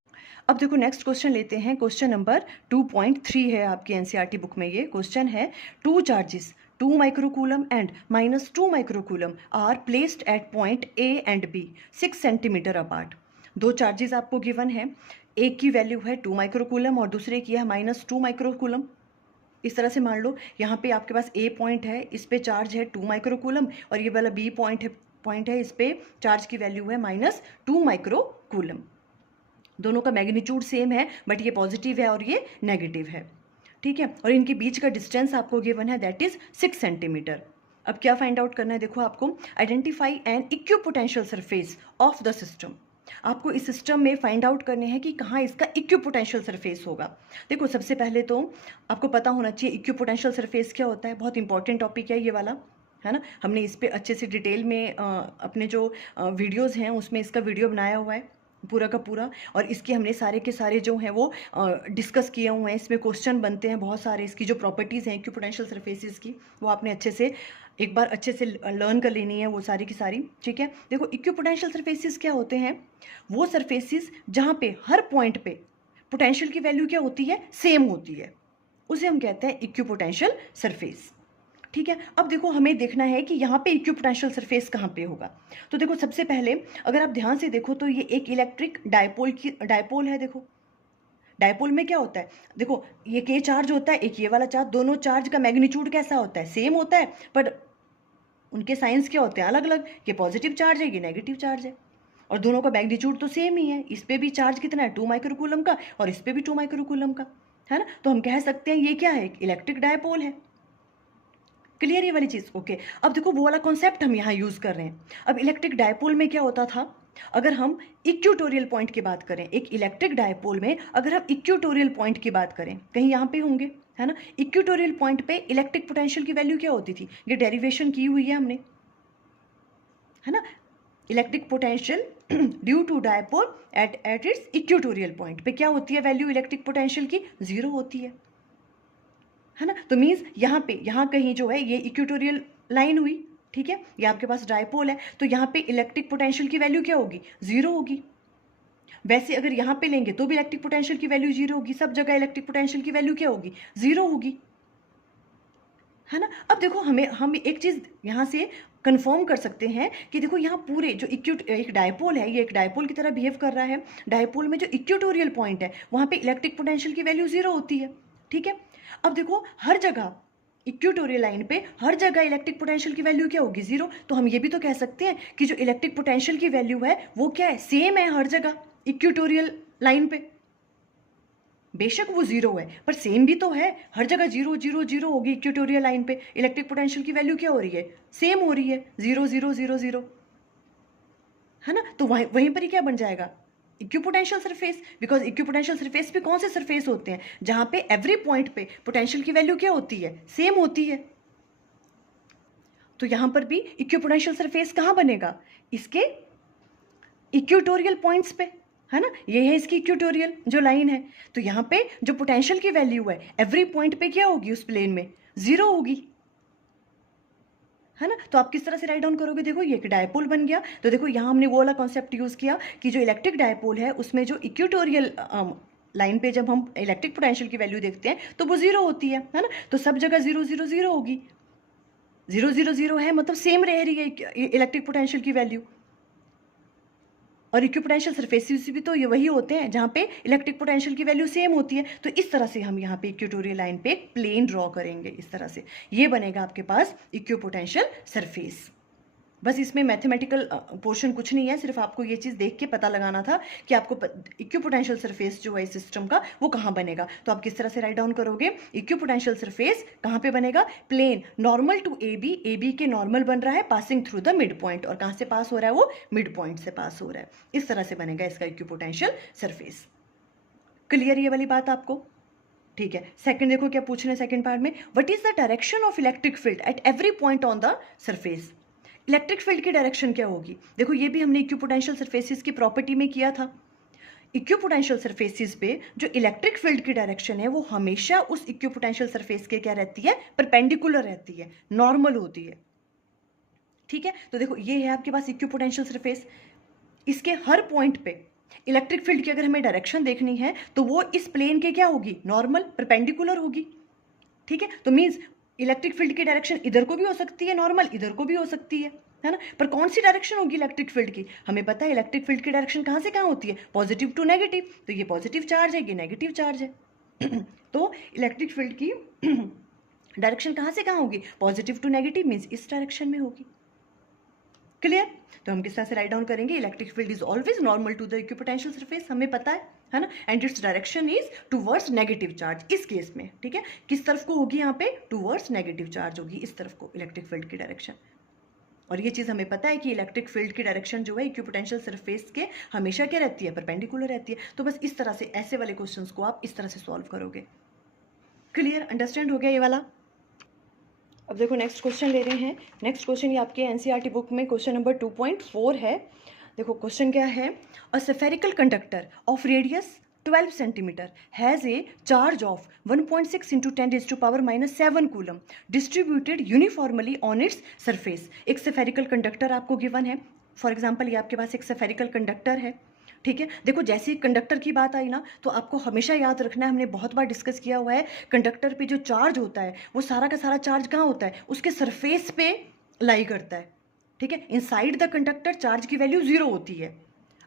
अब देखो नेक्स्ट क्वेश्चन लेते हैं, क्वेश्चन नंबर 2.3 है आपकी एनसीईआरटी बुक में। ये क्वेश्चन है, 2 charges 2 microcoulomb and -2 microcoulomb are placed at point A and B 6 centimetre apart. दो चार्जेस आपको गिवन है, एक की वैल्यू है 2 माइक्रोकूलम और दूसरे की है -2 माइक्रोकूलम। इस तरह से मान लो यहाँ पे आपके पास ए पॉइंट है, इस पे चार्ज है 2 माइक्रोकूलम, और ये वाला बी पॉइंट है, इस पे चार्ज की वैल्यू है -2 माइक्रोकूलम। दोनों का मैग्नीट्यूड सेम है, बट ये पॉजिटिव है और ये नेगेटिव है, ठीक है। और इनके बीच का डिस्टेंस आपको गिवन है, दैट इज 6 सेंटीमीटर। अब क्या फाइंड आउट करना है, देखो आपको identify N equipotential surface of the system. आपको इस सिस्टम में फाइंड आउट करने हैं कि कहाँ इसका इक्विपोटेंशियल सरफेस होगा। देखो सबसे पहले तो आपको पता होना चाहिए इक्विपोटेंशियल सरफेस क्या होता है, बहुत इंपॉर्टेंट टॉपिक है ये वाला, है ना। हमने इस पर अच्छे से डिटेल में अपने जो वीडियोज़ हैं उसमें इसका वीडियो बनाया हुआ है पूरा का पूरा, और इसके हमने सारे के सारे जो हैं वो डिस्कस किए हुए हैं। इसमें क्वेश्चन बनते हैं बहुत सारे, इसकी जो प्रॉपर्टीज़ हैं इक्विपोटेंशियल सरफेसेस की, वो आपने अच्छे से एक बार अच्छे से लर्न कर लेनी है वो सारी की सारी, ठीक है। देखो इक्विपोटेंशियल सरफेसेस क्या होते हैं, वो सरफेसेस जहाँ पे हर पॉइंट पे पोटेंशियल की वैल्यू क्या होती है, सेम होती है, उसे हम कहते हैं इक्विपोटेंशियल सरफेस, ठीक है। अब देखो हमें देखना है कि यहाँ पे इक्विपोटेंशियल सरफेस कहाँ पे होगा। तो देखो सबसे पहले अगर आप ध्यान से देखो तो ये एक इलेक्ट्रिक डायपोल है। देखो डायपोल में क्या होता है, देखो ये के चार्ज होता है, एक ये वाला चार्ज, दोनों चार्ज का मैग्नीट्यूड कैसा होता है, सेम होता है, पर उनके साइंस क्या होते हैं, अलग अलग। ये पॉजिटिव चार्ज है, ये नेगेटिव चार्ज है, और दोनों का मैग्नीट्यूड तो सेम ही है। इस पर भी चार्ज कितना है, 2 माइक्रोकूलम का, और इस पर भी 2 माइक्रोकूलम का, है ना। तो हम कह सकते हैं ये क्या है, इलेक्ट्रिक डायपोल है। क्लियर ये वाली चीज़, ओके। अब देखो वो वाला कॉन्सेप्ट हम यहाँ यूज़ कर रहे हैं। अब इलेक्ट्रिक डायपोल में क्या होता था, अगर हम इक्वेटोरियल पॉइंट की बात करें, एक इलेक्ट्रिक डायपोल में अगर हम इक्वेटोरियल पॉइंट की बात करें, कहीं यहाँ पे होंगे, है ना। इक्वेटोरियल पॉइंट पे इलेक्ट्रिक पोटेंशियल की वैल्यू क्या होती थी, ये डेरिवेशन की हुई है हमने, है ना। Electric potential due to dipole at its equatorial point पे क्या होती है वैल्यू इलेक्ट्रिक पोटेंशियल की, 0 होती है ना। तो मीन्स यहाँ कहीं जो है ये इक्वेटोरियल लाइन हुई, ठीक है, ये आपके पास डायपोल है, तो यहाँ पे इलेक्ट्रिक पोटेंशियल की वैल्यू क्या होगी, 0 होगी। वैसे अगर यहाँ पे लेंगे तो भी इलेक्ट्रिक पोटेंशियल की वैल्यू 0 होगी, सब जगह इलेक्ट्रिक पोटेंशियल की वैल्यू क्या होगी, 0 होगी, है ना। अब देखो हम एक चीज़ यहाँ से कंफर्म कर सकते हैं कि देखो यहाँ पूरे जो एक डायपोल है, ये एक डायपोल की तरह बिहेव कर रहा है। डायपोल में जो इक्वेटोरियल पॉइंट है वहाँ पे इलेक्ट्रिक पोटेंशियल की वैल्यू 0 होती है, ठीक है। अब देखो हर जगह इक्वेटोरियल लाइन पे हर जगह इलेक्ट्रिक पोटेंशियल की वैल्यू क्या होगी, 0। तो हम ये भी तो कह सकते हैं कि जो इलेक्ट्रिक पोटेंशियल की वैल्यू है वो क्या है, सेम है हर जगह इक्वेटोरियल लाइन पे। बेशक वो 0 है पर सेम भी तो है, हर जगह 0 0 0 होगी इक्वेटोरियल लाइन पे। इलेक्ट्रिक पोटेंशियल की वैल्यू क्या हो रही है, सेम हो रही है, 0 0 0 0, है ना। तो वहीं पर ही क्या बन जाएगा, equipotential surface. Because equipotential surface पे कौन से सरफेस होते हैं, जहां पे एवरी पॉइंट पे पोटेंशियल की वैल्यू क्या होती है, सेम होती है। तो यहां पर भी इक्विपोटेंशियल सरफेस कहां बनेगा, इसके इक्वेटोरियल पॉइंट्स पे, है ना। ये है इसकी इक्वेटोरियल जो लाइन है, तो यहाँ पे जो पोटेंशियल की वैल्यू है एवरी पॉइंट पे क्या होगी, उस प्लेन में 0 होगी, है ना। तो आप किस तरह से राइट डाउन करोगे, देखो ये एक डायपोल बन गया। तो देखो यहाँ हमने वो वाला कॉन्सेप्ट यूज़ किया कि जो इलेक्ट्रिक डायपोल है उसमें जो इक्वेटोरियल लाइन पे जब हम इलेक्ट्रिक पोटेंशियल की वैल्यू देखते हैं तो वो 0 होती है ना। तो सब जगह 0 0 0 होगी, 0 0 0 है मतलब सेम रह रही है इलेक्ट्रिक पोटेंशियल की वैल्यू। और इक्विपोटेंशियल सरफेसेस भी तो ये वही होते हैं जहाँ पे इलेक्ट्रिक पोटेंशियल की वैल्यू सेम होती है। तो इस तरह से हम यहाँ पे इक्वेटोरियल लाइन पे एक प्लेन ड्रॉ करेंगे, इस तरह से ये बनेगा आपके पास इक्विपोटेंशियल सरफेस। बस इसमें मैथमेटिकल पोर्शन कुछ नहीं है, सिर्फ आपको ये चीज़ देख के पता लगाना था कि आपको इक्विपोटेंशियल सरफेस जो है इस सिस्टम का वो कहाँ बनेगा। तो आप किस तरह से राइट डाउन करोगे, इक्विपोटेंशियल सरफेस कहाँ पे बनेगा, plane normal to A B के नॉर्मल बन रहा है passing through the mid point, और कहाँ से पास हो रहा है वो मिड पॉइंट से पास हो रहा है। इस तरह से बनेगा इसका इक्विपोटेंशियल सरफेस। क्लियर ये वाली बात आपको? ठीक है। सेकंड देखो क्या पूछ रहे हैं सेकंड पार्ट में, what is the direction of electric field at every point on the surface. Electric field की डायरेक्शन क्या होगी? देखो ये भी हमने इक्विपोटेंशियल सरफेसेस की प्रॉपर्टी में किया था। इक्विपोटेंशियल सरफेसेस पे जो इलेक्ट्रिक फील्ड की डायरेक्शन है वो हमेशा उस इक्विपोटेंशियल सरफेस के क्या रहती है, परपेंडिकुलर रहती है, नॉर्मल होती है। ठीक है, तो देखो ये है आपके पास इक्विपोटेंशियल सरफेस, इसके हर पॉइंट पे इलेक्ट्रिक फील्ड की अगर हमें डायरेक्शन देखनी है तो वो इस प्लेन के क्या होगी, नॉर्मल परपेंडिकुलर होगी। ठीक है, तो मीन्स इलेक्ट्रिक फील्ड की डायरेक्शन इधर को भी हो सकती है, नॉर्मल इधर को भी हो सकती है ना। पर कौन सी डायरेक्शन होगी इलेक्ट्रिक फील्ड की, हमें पता है इलेक्ट्रिक फील्ड की डायरेक्शन कहाँ से कहाँ होती है, पॉजिटिव टू नेगेटिव, तो ये पॉजिटिव चार्ज है, ये नेगेटिव चार्ज है तो इलेक्ट्रिक फील्ड की डायरेक्शन कहाँ से कहाँ होगी, पॉजिटिव टू नेगेटिव, मीन्स इस डायरेक्शन में होगी। क्लियर? तो हम किस तरह से राइट डाउन करेंगे, electric field is always normal to the equipotential surface, हमें पता है ना, and its direction is towards negative charge इस केस में। ठीक है, किस तरफ को होगी यहाँ पे, टूवर्ड्स नेगेटिव चार्ज होगी, इस तरफ को इलेक्ट्रिक फील्ड की डायरेक्शन। और ये चीज़ हमें पता है कि इलेक्ट्रिक फील्ड की डायरेक्शन जो है इक्विपोटेंशियल सरफेस के हमेशा क्या रहती है, परपेंडिकुलर रहती है। तो बस इस तरह से ऐसे वाले क्वेश्चंस को आप इस तरह से सॉल्व करोगे। क्लियर, अंडरस्टैंड हो गया ये वाला? अब देखो नेक्स्ट क्वेश्चन ले रहे हैं। नेक्स्ट क्वेश्चन ये आपके एनसीईआरटी बुक में क्वेश्चन नंबर 2.4 है। देखो क्वेश्चन क्या है, a spherical conductor of radius 12 centimetre has a charge of 1.6 into 10⁻⁻7 coulomb distributed uniformly on its surface. एक स्फेरिकल कंडक्टर आपको गिवन है, फॉर एग्जाम्पल ये आपके पास एक स्फेरिकल कंडक्टर है। ठीक है, देखो जैसे ही कंडक्टर की बात आई ना तो आपको हमेशा याद रखना है, हमने बहुत बार डिस्कस किया हुआ है, कंडक्टर पे जो चार्ज होता है वो सारा का सारा चार्ज कहाँ होता है, उसके सरफेस पे लाई करता है। ठीक है, इनसाइड द कंडक्टर चार्ज की वैल्यू 0 होती है।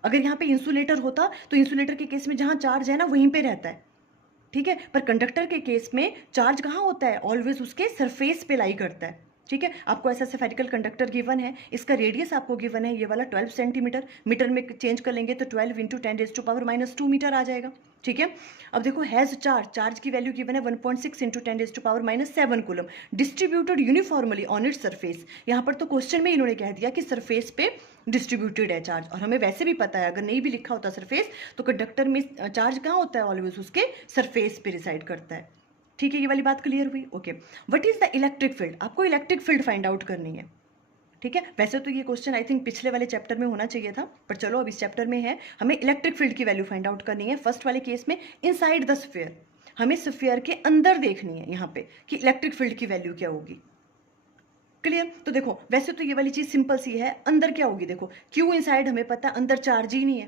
अगर यहाँ पे इंसुलेटर होता तो इंसुलेटर के केस में जहाँ चार्ज है ना वहीं पे रहता है। ठीक है, पर कंडक्टर के केस में चार्ज कहाँ होता है, ऑलवेज उसके सरफेस पे लाई करता है। ठीक है, आपको ऐसा स्फेरिकल कंडक्टर गिवन है, इसका रेडियस आपको गिवन है ये वाला 12 सेंटीमीटर, मीटर में चेंज कर लेंगे तो 12 इंटू 10⁻⁻2 मीटर आ जाएगा। ठीक है, अब देखो हैज़ चार्ज की वैल्यू गिवन है 1.6 into 10⁻⁻7 coulomb distributed uniformly on its surface. यहाँ पर तो क्वेश्चन में इन्होंने कह दिया कि सरफेस पे डिस्ट्रीब्यूटेड है चार्ज, और हमें वैसे भी पता है अगर नहीं भी लिखा होता सरफेस तो कंडक्टर में चार्ज कहाँ होता है, ऑलवेज उसके सरफेस पे रिसाइड करता है। ठीक है, ये वाली बात क्लियर हुई? Okay, what is the electric field, आपको इलेक्ट्रिक फील्ड फाइंड आउट करनी है। ठीक है, वैसे तो ये क्वेश्चन आई थिंक पिछले वाले चैप्टर में होना चाहिए था, पर चलो अब इस चैप्टर में है, हमें इलेक्ट्रिक फील्ड की वैल्यू फाइंड आउट करनी है। फर्स्ट वाले केस में इनसाइड द स्फीयर, हमें स्फीयर के अंदर देखनी है यहाँ पे कि इलेक्ट्रिक फील्ड की वैल्यू क्या होगी। क्लियर? तो देखो वैसे तो ये वाली चीज सिंपल सी है, अंदर क्या होगी, देखो क्यू इनसाइड हमें पता है अंदर चार्ज ही नहीं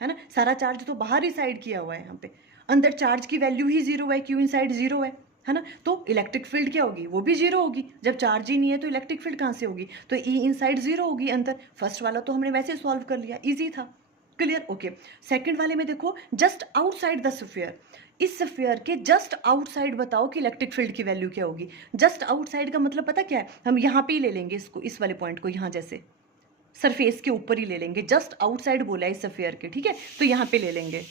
है ना, सारा चार्ज तो बाहर ही साइड किया हुआ है, यहाँ पे अंदर चार्ज की वैल्यू ही 0 है, क्यू इनसाइड 0 है ना, तो इलेक्ट्रिक फील्ड क्या होगी, वो भी 0 होगी। जब चार्ज ही नहीं है तो इलेक्ट्रिक फील्ड कहाँ से होगी, तो ई इनसाइड 0 होगी अंदर। फर्स्ट वाला तो हमने वैसे सॉल्व कर लिया, इजी था। क्लियर? ओके, सेकंड वाले में देखो जस्ट आउटसाइड द स्फीयर, इस स्फीयर के जस्ट आउटसाइड बताओ कि इलेक्ट्रिक फील्ड की वैल्यू क्या होगी। जस्ट आउटसाइड का मतलब पता क्या है, हम यहाँ पे ही ले लेंगे इसको, इस वाले पॉइंट को यहाँ जैसे सरफेस के ऊपर ही ले लेंगे, जस्ट आउटसाइड बोला है इस स्फीयर के। ठीक है, तो यहाँ पे ले लेंगे,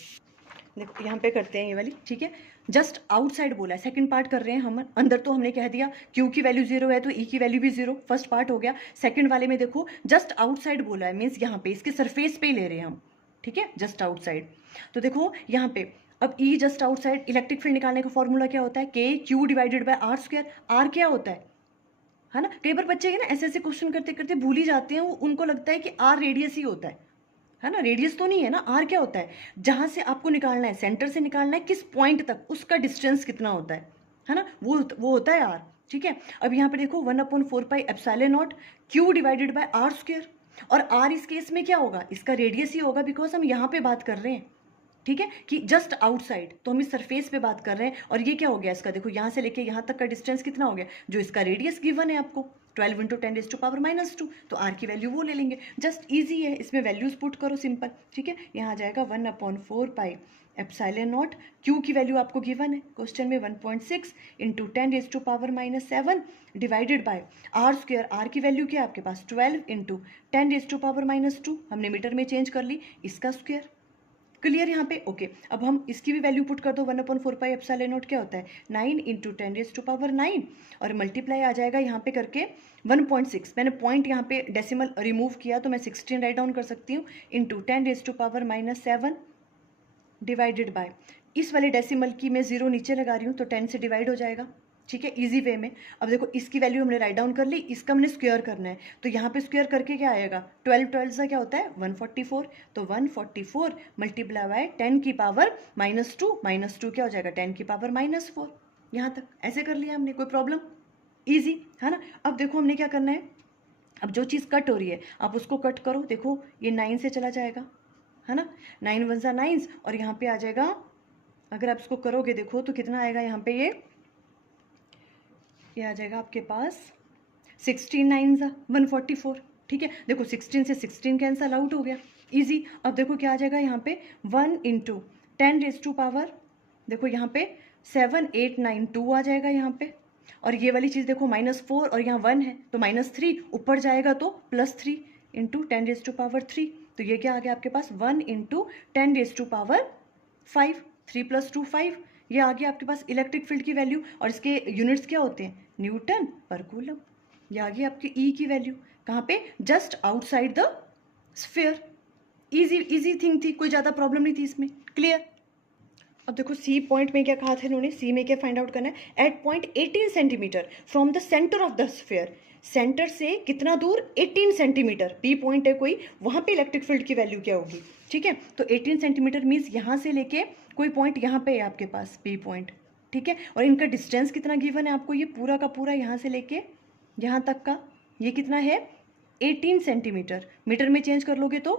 देखो यहाँ पे करते हैं ये वाली। ठीक है, जस्ट आउटसाइड बोला है, सेकंड पार्ट कर रहे हैं हम। अंदर तो हमने कह दिया क्यू की वैल्यू 0 है तो ई की वैल्यू भी 0, फर्स्ट पार्ट हो गया। सेकंड वाले में देखो जस्ट आउटसाइड बोला है, मीन्स यहाँ पे इसके सरफेस पे ही ले रहे हैं हम। ठीक है, जस्ट आउटसाइड, तो देखो यहाँ पे अब E just outside, electric field निकालने का फॉर्मूला क्या होता है, K Q divided by are square. R क्या होता है ना, कई बार बच्चे ना ऐसे ऐसे क्वेश्चन करते करते भूल ही जाते हैं, उनको लगता है कि आर रेडियस ही होता है ना, रेडियस तो नहीं है ना, आर क्या होता है, जहां से आपको निकालना है, सेंटर से निकालना है किस पॉइंट तक, उसका डिस्टेंस कितना होता है ना, वो होता है आर। ठीक है, अब यहाँ पे देखो 1/4πε0 q divided by are square, और आर इस केस में क्या होगा, इसका रेडियस ही होगा, बिकॉज हम यहाँ पे बात कर रहे हैं। ठीक है, कि जस्ट आउटसाइड, तो हम इस सरफेस पे बात कर रहे हैं, और ये क्या हो गया इसका, देखो यहाँ से लेके यहाँ तक का डिस्टेंस कितना हो गया, जो इसका रेडियस गिवन है आपको 12 इंटू 10⁻⁻2, तो आर की वैल्यू वो ले लेंगे। जस्ट इजी है, इसमें वैल्यूज पुट करो सिंपल। ठीक है, यहाँ आ जाएगा 1/4πε0 एप्सिलॉन नॉट, क्यू की वैल्यू आपको गिवन है क्वेश्चन में 1.6 into 10⁻⁻7 divided by are square, R की वैल्यू क्या है आपके पास 12 इंटू 10⁻⁻2, हमने मीटर में चेंज कर ली, इसका स्क्वायर। क्लियर यहाँ पे? ओके अब हम इसकी भी वैल्यू पुट कर दो, 1/4 पाई एप्सिलॉन नॉट क्या होता है 9 इंटू 10⁻9 और मल्टीप्लाई आ जाएगा यहाँ पे करके 1.6, मैंने पॉइंट यहाँ पे डेसिमल रिमूव किया तो मैं 16 राइट डाउन कर सकती हूँ, इंटू 10⁻⁻7 डिवाइडेड बाय, इस वाले डेसिमल की मैं 0 नीचे लगा रही हूँ तो 10 से डिवाइड हो जाएगा, ठीक है, इजी वे में। अब देखो इसकी वैल्यू हमने राइट डाउन कर ली, इसका हमने स्क्वायर करना है तो यहाँ पे स्क्वायर करके क्या आएगा 12 12 से क्या होता है 144, तो 144 मल्टीप्लाई बाय 10 की पावर -2, -2 क्या हो जाएगा 10 की पावर -4, यहाँ तक ऐसे कर लिया हमने, कोई प्रॉब्लम, ईजी है ना। अब देखो हमने क्या करना है, अब जो चीज़ कट हो रही है आप उसको कट करो, देखो ये 9 से चला जाएगा है ना, 9 1 सा 9 और यहाँ पे आ जाएगा, अगर आप इसको करोगे देखो तो कितना आएगा यहाँ पे ये आ जाएगा आपके पास 16 9 सा 144, ठीक है, देखो 16 से 16 कैंसल आउट हो गया, इजी। अब देखो क्या आ जाएगा यहाँ पे 1 इंटू 10⁻, देखो यहाँ पे 7892 आ जाएगा यहाँ पे, और ये वाली चीज़ देखो -4 और यहाँ 1 है तो -3, ऊपर जाएगा तो +3 इंटू 10⁻3, तो ये क्या आ गया आपके पास 1 इंटू 10⁻5, 3 + 2 5, ये आ गया आपके पास इलेक्ट्रिक फील्ड की वैल्यू, और इसके यूनिट्स क्या होते हैं न्यूटन पर कूलम। ये आ गई आपकी ई की वैल्यू, कहाँ पे just outside the sphere, easy thing थी, कोई ज़्यादा प्रॉब्लम नहीं थी इसमें, क्लियर। अब देखो सी पॉइंट में क्या कहा था इन्होंने, सी में क्या फाइंड आउट करना है, at point 18 centimetre from the centre of the sphere, centre से कितना दूर 18 सेंटीमीटर, पी पॉइंट है कोई, वहाँ पे इलेक्ट्रिक फील्ड की वैल्यू क्या होगी, ठीक है, तो 18 सेंटीमीटर मीन्स यहाँ से लेके कोई पॉइंट यहाँ पे है आपके पास पी पॉइंट, ठीक है, और इनका डिस्टेंस कितना गिवन है आपको, ये पूरा का पूरा यहाँ से लेके यहाँ तक का ये कितना है 18 सेंटीमीटर, मीटर में चेंज कर लोगे तो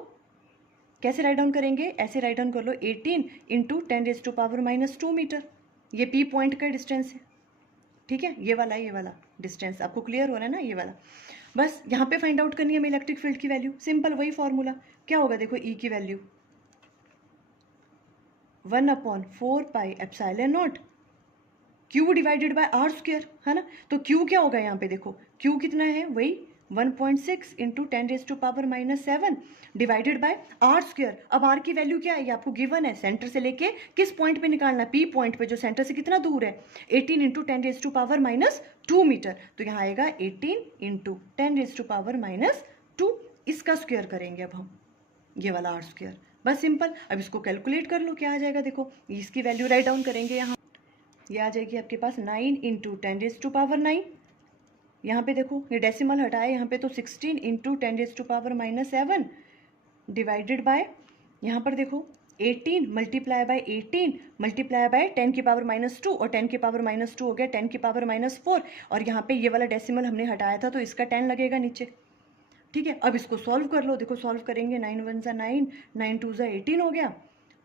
कैसे राइट डाउन करेंगे, ऐसे राइट डाउन कर लो 18 इंटू 10⁻⁻2 मीटर, ये पी पॉइंट का डिस्टेंस है, ठीक है, ये वाला डिस्टेंस आपको क्लियर हो रहा है ना, ये वाला। बस यहाँ पे फाइंड आउट करनी है हमें इलेक्ट्रिक फील्ड की वैल्यू, सिंपल वही फॉर्मूला क्या होगा, देखो ई की value 1/4 pi epsilon naught Q divided by are square, है ना, तो क्यू क्या होगा यहाँ पे देखो, क्यू कितना है वही 1.6 into 10⁻⁻7 divided by are square. अब आर की वैल्यू क्या है ये आपको गिवन है, सेंटर से लेके किस पॉइंट पे निकालना है, पी पॉइंट पे, जो सेंटर से कितना दूर है 18 इंटू 10⁻2 मीटर, तो यहाँ आएगा 18 इंटू 10⁻2, इसका स्क्वायर करेंगे अब हम, ये वाला आर स्क्वायर, बस सिंपल। अब इसको कैलकुलेट कर लो क्या आ जाएगा, देखो इसकी वैल्यू राइट डाउन करेंगे यहाँ, ये आ जाएगी आपके पास 9 इंटू 10⁻9, यहाँ पे देखो ये डेसिमल हटाए यहाँ पे, तो 16 इंटू 10⁻7 डिवाइडेड बाय, यहाँ पर देखो 18 मल्टीप्लाई बाय 18 मल्टीप्लाई बाय 10 की पावर -2, और 10 की पावर -2 हो गया 10 की पावर -4, और यहाँ पे ये वाला डेसिमल हमने हटाया था तो इसका 10 लगेगा नीचे, ठीक है। अब इसको सॉल्व कर लो, देखो सॉल्व करेंगे 9 1 सा 9, 9 2 सा 18 हो गया,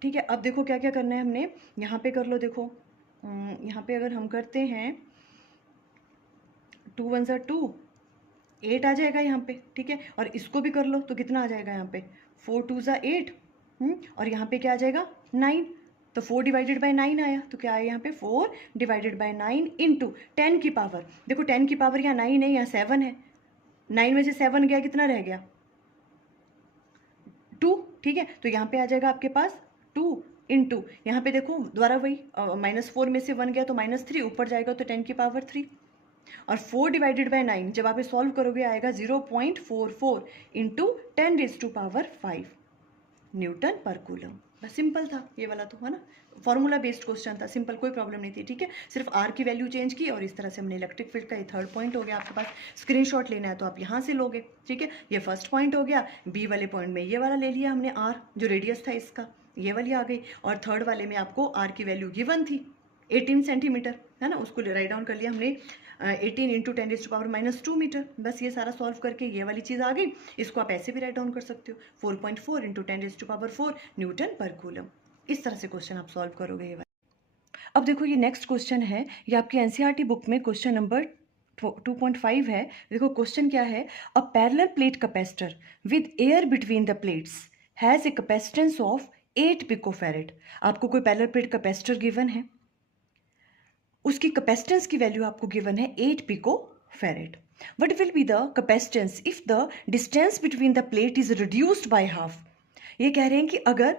ठीक है। अब देखो क्या क्या करना है हमने, यहाँ पे कर लो, देखो यहाँ पे अगर हम करते हैं 2 1 सा 2, 8 आ जाएगा यहाँ पे, ठीक है, और इसको भी कर लो तो कितना आ जाएगा यहाँ पे 4 2 सा 8, और यहाँ पे क्या आ जाएगा 9, तो 4 डिवाइडेड बाय 9 आया, तो क्या आया यहाँ पे 4 डिवाइडेड बाय 9 इंटू 10 की पावर, देखो 10 की पावर यहाँ 9 है, यहाँ 7 है, 9 में से 7 गया, कितना रह गया 2, ठीक है, तो यहाँ पे आ जाएगा आपके पास 2 इंटू, यहाँ पे देखो दोबारा वही -4 में से 1 गया तो -3, ऊपर जाएगा तो 10 की पावर 3, और 4 डिवाइडेड बाय 9 जब आप सॉल्व करोगे आएगा 0.44 इंटू 10⁻5 न्यूटन पर कूलम। बस सिंपल था ये वाला, तो है ना, फॉर्मूला बेस्ड क्वेश्चन था, सिंपल, कोई प्रॉब्लम नहीं थी, ठीक है, सिर्फ आर की वैल्यू चेंज की और इस तरह से हमने इलेक्ट्रिक फील्ड का ये थर्ड पॉइंट हो गया आपके पास, स्क्रीनशॉट लेना है तो आप यहाँ से लोगे, ठीक है, ये फर्स्ट पॉइंट हो गया, बी वाले पॉइंट में ये वाला ले लिया हमने आर, जो रेडियस था इसका ये वाली आ गई, और थर्ड वाले में आपको आर की वैल्यू गिवन थी 18 सेंटीमीटर, है ना, उसको राइट डाउन कर लिया हमने 18 इंटू 10⁻2 मीटर, बस ये सारा सॉल्व करके ये वाली चीज़ आ गई, इसको आप ऐसे भी राइट डाउन कर सकते हो 4.4 इंटू 10⁻4 न्यूटन पर कूलम, इस तरह से क्वेश्चन आप सॉल्व करोगे ये वाला। अब देखो ये नेक्स्ट क्वेश्चन है, ये आपकी एनसीईआरटी बुक में क्वेश्चन नंबर 2.5 है। देखो क्वेश्चन क्या है, a parallel plate capacitor with air between the plates has a capacitance of 8 picofarad. आपको कोई पैरेलल प्लेट कैपेसिटर गिवन है, उसकी कैपेसिटेंस की वैल्यू आपको गिवन है 8 picofarad. What will be the capacitance if the distance between the plate is reduced by half? ये कह रहे हैं कि अगर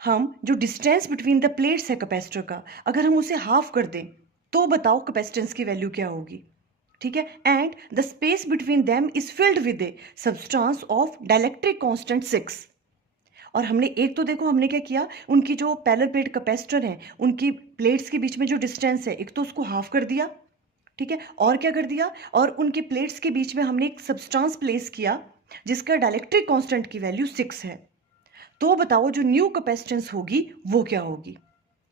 हम जो डिस्टेंस बिटवीन द प्लेट्स है कैपेसिटर का, अगर हम उसे हाफ कर दें तो बताओ कैपेसिटेंस की वैल्यू क्या होगी। ठीक है, and the space between them is filled with a substance of dielectric constant 6। और हमने एक तो देखो हमने क्या किया, उनकी जो पैरेलल प्लेट कैपेसिटर हैं उनकी प्लेट्स के बीच में जो डिस्टेंस है एक तो उसको हाफ कर दिया, ठीक है, और क्या कर दिया, और उनके प्लेट्स के बीच में हमने एक सब्सटेंस प्लेस किया जिसका डाइलेक्ट्रिक कांस्टेंट की वैल्यू 6 है। तो बताओ जो न्यू कैपेसिटेंस होगी वो क्या होगी।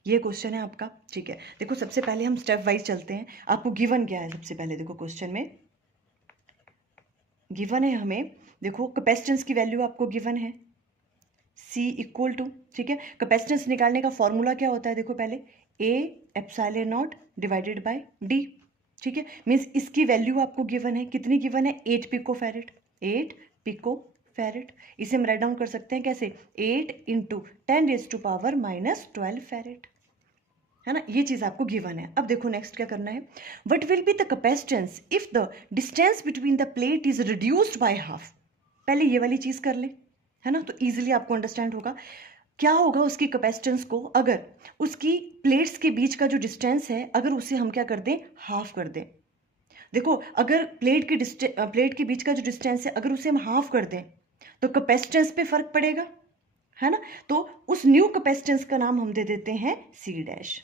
ये क्वेश्चन है आपका। ठीक है, देखो सबसे पहले हम स्टेप वाइज चलते हैं। आपको गिवन क्या है, सबसे पहले देखो क्वेश्चन में गिवन है हमें, देखो कैपेसिटेंस की वैल्यू आपको गिवन है C इक्वल टू, ठीक है, कैपेसिटेंस निकालने का फॉर्मूला क्या होता है, देखो पहले A epsilon naught divided by D। ठीक है, मीन्स इसकी वैल्यू आपको गिवन है, कितनी गिवन है, 8 पिकोफैरेड। 8 पिकोफैरेड, इसे हम राइट डाउन कर सकते हैं कैसे, 8 इंटू 10⁻⁻12 फैरेड, है ना, ये चीज आपको गिवन है। अब देखो नेक्स्ट क्या करना है, what will be the capacitance if the distance between the plate is reduced by half. पहले ये वाली चीज कर ले, है ना, तो इजीली आपको अंडरस्टैंड होगा क्या होगा उसकी कैपेसिटेंस को अगर उसकी प्लेट्स के बीच का जो डिस्टेंस है अगर उसे हम क्या कर दें, हाफ कर दें। देखो अगर प्लेट के बीच का जो डिस्टेंस है अगर उसे हम हाफ कर दें तो कैपेसिटेंस पे फर्क पड़ेगा, है ना, तो उस न्यू कैपेसिटेंस का नाम हम दे देते हैं C डैश।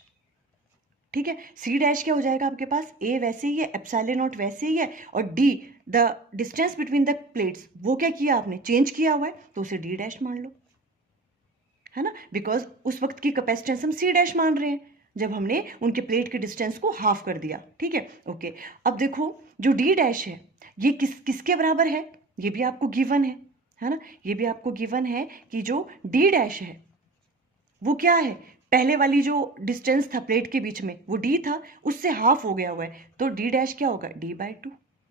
ठीक है, C डैश क्या हो जाएगा आपके पास, A वैसे ही है, एप्सिलॉन नॉट वैसे ही है, और D the distance between the plates वो क्या किया आपने, चेंज किया हुआ है, तो उसे D डैश मान लो, है ना, बिकॉज उस वक्त की कैपेसिटेंस हम C डैश मान रहे हैं जब हमने उनके प्लेट के डिस्टेंस को हाफ कर दिया। ठीक है, ओके। अब देखो जो D डैश है ये किसके बराबर है, ये भी आपको गिवन है ना, ये भी आपको गिवन है कि जो D डैश है वो क्या है, पहले वाली जो डिस्टेंस था प्लेट के बीच में वो D था, उससे हाफ हो गया हुआ है, तो D डैश क्या होगा, D/2।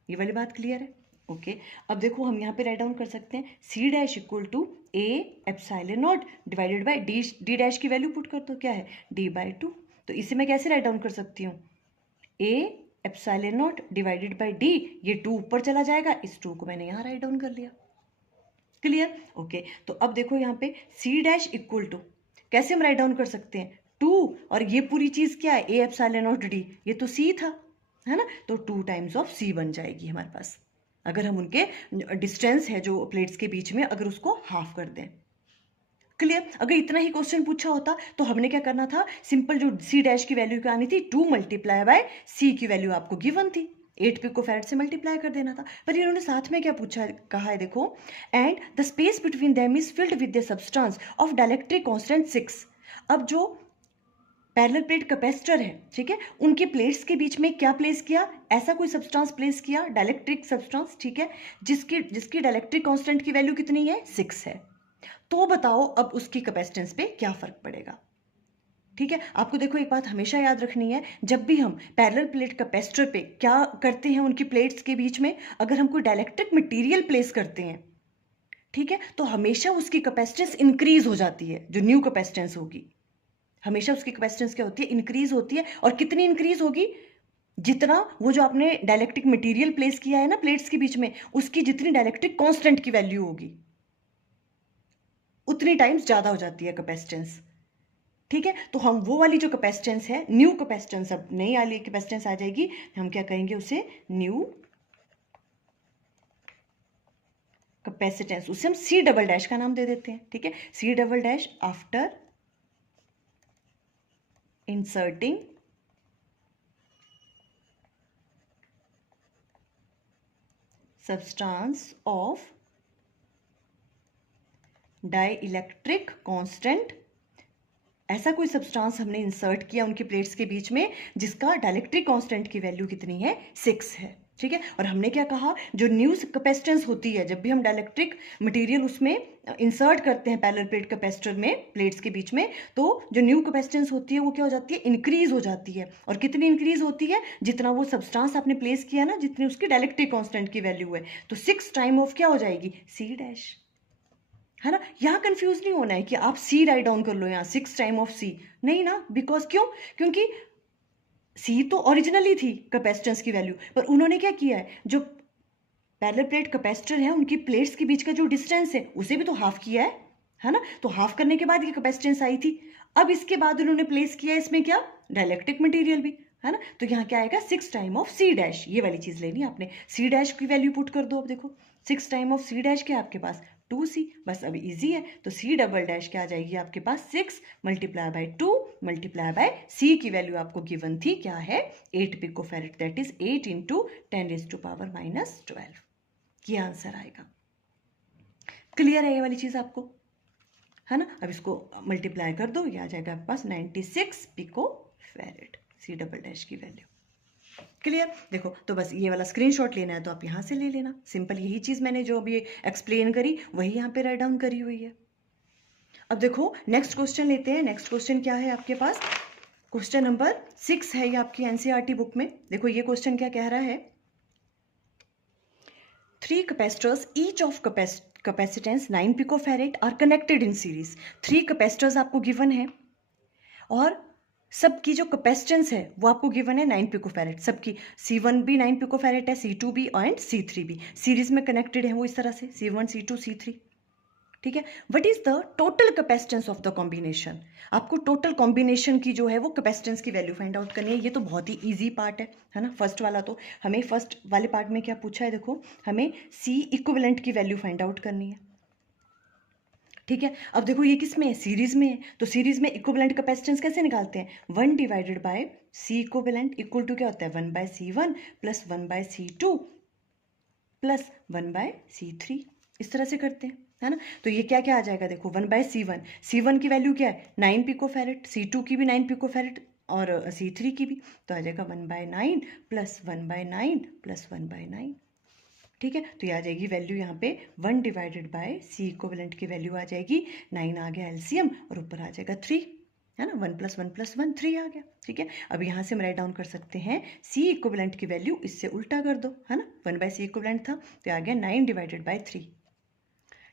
ये वाली बात क्लियर है, ओके। अब देखो हम यहाँ पे राइट डाउन कर सकते हैं C dash equal to A epsilon naught divided by D dash की वैल्यू पुट कर दो, क्या है, D/2। तो इसे मैं कैसे राइट डाउन कर सकती हूँ, A epsilon naught divided by D, ये 2 ऊपर चला जाएगा, इस 2 को मैंने यहाँ राइट डाउन कर लिया। Clear, okay. तो अब देखो यहाँ पे C डैश इक्वल टू कैसे हम राइट डाउन कर सकते हैं, 2, और ये पूरी चीज क्या है, A एप्सिलॉन नॉट D, ये तो C था, है ना, तो 2 टाइम्स ऑफ C बन जाएगी हमारे पास अगर हम उनके डिस्टेंस है जो प्लेट्स के बीच में अगर उसको हाफ कर दें। क्लियर, अगर इतना ही क्वेश्चन पूछा होता तो हमने क्या करना था, सिंपल जो C डैश की वैल्यू क्या आनी थी, 2 मल्टीप्लाई बाय C की वैल्यू आपको गिवन थी, 8 पिकोफैरेड से मल्टीप्लाई कर देना था, पर इन्होंने साथ में क्या पूछा, कहा है देखो, and the space between them is filled with the substance of dielectric constant 6। अब जो पैरेलल प्लेट कैपेसिटर है, ठीक है, उनके प्लेट्स के बीच में क्या प्लेस किया, ऐसा कोई सब्सटेंस प्लेस किया, डाइलेक्ट्रिक सब्सटेंस, ठीक है, जिसकी डाइलेक्ट्रिक कांस्टेंट की वैल्यू कितनी है, 6 है। तो बताओ अब उसकी कैपेसिटेंस पे क्या फर्क पड़ेगा। ठीक है, आपको देखो एक बात हमेशा याद रखनी है, जब भी हम पैरेलल प्लेट कैपेसिटर पे क्या करते हैं, उनकी प्लेट्स के बीच में अगर हम कोई डाइलेक्ट्रिक मटेरियल प्लेस करते हैं, ठीक है, तो हमेशा उसकी कैपेसिटेंस इंक्रीज हो जाती है, जो न्यू कैपेसिटेंस होगी हमेशा उसकी कैपेसिटेंस क्या होती है, इंक्रीज होती है। और कितनी इंक्रीज होगी, जितना वो जो आपने डाइलेक्ट्रिक मटेरियल प्लेस किया है ना प्लेट्स के बीच में, उसकी जितनी डाइलेक्ट्रिक कांस्टेंट की वैल्यू होगी उतनी टाइम्स ज्यादा हो जाती है कैपेसिटेंस। ठीक है, तो हम वो वाली जो कैपेसिटेंस है, न्यू कैपेसिटेंस, अब नई वाली कैपेसिटेंस आ जाएगी, हम क्या कहेंगे उसे, न्यू कैपेसिटेंस, उसे हम C डबल डैश का नाम दे देते हैं। ठीक है, C double dash after inserting substance of dielectric constant, ऐसा कोई सब्सटेंस हमने इंसर्ट किया उनकी प्लेट्स के बीच में जिसका डाइलेक्ट्रिक कांस्टेंट की वैल्यू कितनी है, 6 है। ठीक है, और हमने क्या कहा, जो न्यू कैपेसिटेंस होती है जब भी हम डाइलेक्ट्रिक मटेरियल उसमें इंसर्ट करते हैं पैरेलल प्लेट कैपेसिटर में प्लेट्स के बीच में, तो जो न्यू कैपेसिटेंस होती है वो क्या हो जाती है, इंक्रीज हो जाती है। और कितनी इंक्रीज होती है, जितना वो सब्सटेंस आपने प्लेस किया ना, जितनी उसकी डाइलेक्ट्रिक कांस्टेंट की वैल्यू है, तो 6 टाइम ऑफ क्या हो जाएगी, C डैश, है ना। यहाँ कंफ्यूज नहीं होना है कि आप सी राइट डाउन कर लो यहाँ 6 टाइम ऑफ सी, नहीं ना, बिकॉज क्यों, क्योंकि सी तो ओरिजिनली थी कैपेसिटेंस की वैल्यू, पर उन्होंने क्या किया है, जो पैरेलल प्लेट कैपेसिटर है उनकी प्लेट्स के बीच का जो डिस्टेंस है उसे भी तो हाफ किया है ना, तो हाफ करने के बाद ये कैपेसिटेंस आई थी। अब इसके बाद उन्होंने प्लेस किया इसमें क्या, डाइलेक्ट्रिक मटेरियल भी, है ना, तो यहाँ क्या आएगा 6 टाइम ऑफ सी डैश, ये वाली चीज लेनी है आपने, सी डैश की वैल्यू पुट कर दो। अब देखो 6 टाइम ऑफ सी डैश क्या है आपके पास 2c, बस अब इजी है, तो सी डबल डैश क्या आ जाएगी आपके पास 6 मल्टीप्लाई बाय 2 मल्टीप्लाई बाय सी की वैल्यू आपको गिवन थी क्या है 8 पिकोफैरेड, दैट इज 8 इंटू 10⁻⁻12, ये आंसर आएगा। क्लियर है ये वाली चीज आपको, है ना। अब इसको मल्टीप्लाई कर दो, ये आ जाएगा आपके पास 96 पिकोफैरेड, सी डबल डैश की वैल्यू। क्लियर, देखो तो बस ये वाला स्क्रीनशॉट लेना है तो आप यहाँ से ले लेना, सिंपल यही चीज मैंने जो अभी एक्सप्लेन करी वही यहाँ पे राइट डाउन करी हुई है। अब देखो नेक्स्ट क्वेश्चन लेते हैं। नेक्स्ट क्वेश्चन क्या है आपके पास, क्वेश्चन नंबर 6 है ये आपकी एनसीईआरटी बुक में। देखो ये क्वेश्चन क्या कह रहा है, 3 capacitors each of capacitance 9 picofarad are connected in series. 3 capacitors आपको गिवन है और सबकी जो कैपेसिटेंस है वो आपको गिवन है 9 पिकोफैरेड, सबकी C1 भी 9 पिकोफैरेड है, C2 भी एंड C3 भी सीरीज में कनेक्टेड है वो इस तरह से C1 C2 C3, ठीक है। What is the total capacitance of the combination, आपको टोटल कॉम्बिनेशन की जो है वो कैपेसिटेंस की वैल्यू फाइंड आउट करनी है। ये तो बहुत ही इजी पार्ट है ना, फर्स्ट वाला। तो हमें फर्स्ट वाले पार्ट में क्या पूछा है, देखो हमें C इक्विवेलेंट की वैल्यू फाइंड आउट करनी है, ठीक है। अब देखो ये किस में है, सीरीज में है, तो सीरीज में इक्विवेलेंट कैपेसिटेंस कैसे निकालते हैं, 1 divided by C equivalent equal to क्या होता है 1/C1 plus 1/C2 plus 1/C3, इस तरह से करते हैं, है ना। तो ये क्या क्या आ जाएगा, देखो 1/C1, C1 की वैल्यू क्या है 9 पिकोफैरेड, C2 की भी 9 पिकोफैरेड और C3 की भी, तो आ जाएगा 1/9 प्लस 1/9 प्लस 1/9, ठीक है। तो ये आ जाएगी वैल्यू यहाँ पे 1 डिवाइडेड बाय सी इक्विवेलेंट की वैल्यू आ जाएगी 9, आ गया एलसीएम और ऊपर आ जाएगा 3, है ना, 1 + 1 + 1 3 आ गया, ठीक है। अब यहाँ से हम राइट डाउन कर सकते हैं सी इक्विवेलेंट की वैल्यू, इससे उल्टा कर दो, है ना, 1/C इक्विवेलेंट था तो आ गया 9 डिवाइडेड बाय 3,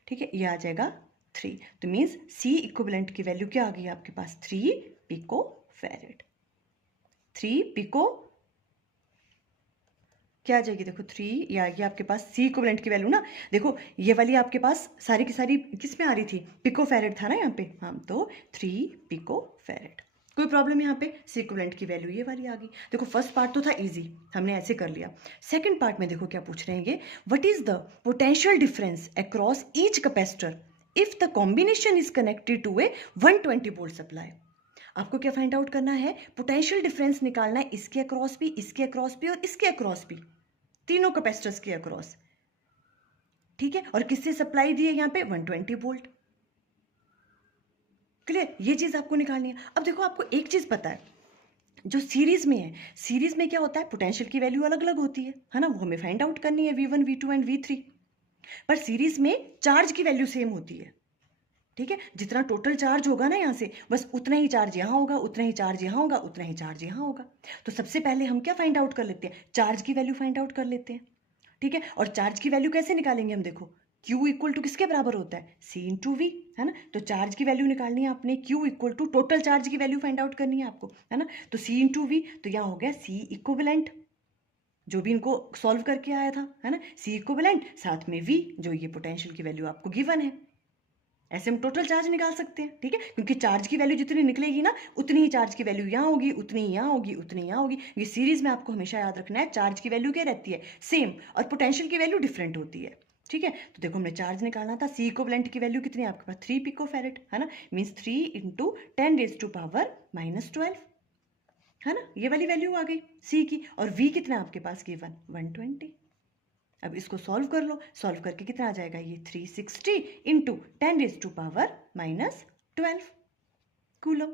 ठीक है, ये आ जाएगा 3, तो मीन्स सी इक्विवेलेंट की वैल्यू क्या आ गई आपके पास 3 पिकोफैरेड, 3 पिको क्या आ जाएगी, देखो 3, ये आ गया आपके पास सी इक्विवेलेंट की वैल्यू ना, देखो ये वाली आपके पास सारी की सारी किस में आ रही थी, पिकोफैरेड था ना यहाँ पे, हाँ तो 3 पिकोफैरेड। कोई प्रॉब्लम यहाँ पे, सी इक्विवेलेंट की वैल्यू ये वाली आ गई। देखो फर्स्ट पार्ट तो था इजी, हमने ऐसे कर लिया। सेकंड पार्ट में देखो क्या पूछ रहे हैं ये, what is the potential difference across each capacitor if the combination is connected to a 120 volt supply. आपको क्या फाइंड आउट करना है, पोटेंशियल डिफरेंस निकालना है इसके अक्रॉस भी, इसके अक्रॉस भी और इसके अक्रॉस भी, तीनों कैपेसिटर्स के अक्रॉस, ठीक है। और किससे सप्लाई दी है यहाँ पे 120 वोल्ट, क्लियर, ये चीज आपको निकालनी है। अब देखो आपको एक चीज पता है, जो सीरीज में है, सीरीज में क्या होता है पोटेंशियल की वैल्यू अलग अलग होती है ना, वो हमें फाइंड आउट करनी है V1 V2 एंड V3, पर सीरीज में चार्ज की वैल्यू सेम होती है, ठीक है। जितना टोटल चार्ज होगा ना यहाँ से, बस उतना ही चार्ज यहाँ होगा, उतना ही चार्ज यहाँ होगा, उतना ही चार्ज यहाँ होगा। तो सबसे पहले हम क्या फाइंड आउट कर लेते हैं, चार्ज की वैल्यू फाइंड आउट कर लेते हैं, ठीक है। और चार्ज की वैल्यू कैसे निकालेंगे हम, देखो Q इक्वल टू किसके बराबर होता है C इंटू V, है ना। तो चार्ज की वैल्यू निकालनी है आपने, Q equal to total charge की वैल्यू फाइंड आउट करनी है आपको, है ना। तो C इंटू V, तो यहाँ हो गया C इक्विवेलेंट, जो भी इनको सॉल्व करके आया था, है ना, C इक्विवेलेंट साथ में V, जो ये पोटेंशियल की वैल्यू आपको गिवन है। ऐसे हम टोटल चार्ज निकाल सकते हैं, ठीक है, क्योंकि चार्ज की वैल्यू जितनी निकलेगी ना उतनी ही चार्ज की वैल्यू यहाँ होगी, उतनी ही यहाँ होगी, उतनी यहाँ होगी। ये सीरीज में आपको हमेशा याद रखना है, चार्ज की वैल्यू क्या रहती है सेम और पोटेंशियल की वैल्यू डिफरेंट होती है, ठीक है। तो देखो हमने चार्ज निकालना था, सी इक्विवेलेंट की वैल्यू कितनी है आपके पास 3 पिकोफैरेड, है ना, मीन्स 3 इंटू 10⁻⁻12, है ना, ये वाली वैल्यू आ गई सी की। और वी कितना आपके पास गिवन 120। अब इसको सॉल्व कर लो, सॉल्व करके कितना आ जाएगा ये 360 इंटू 10⁻⁻12 कूलम,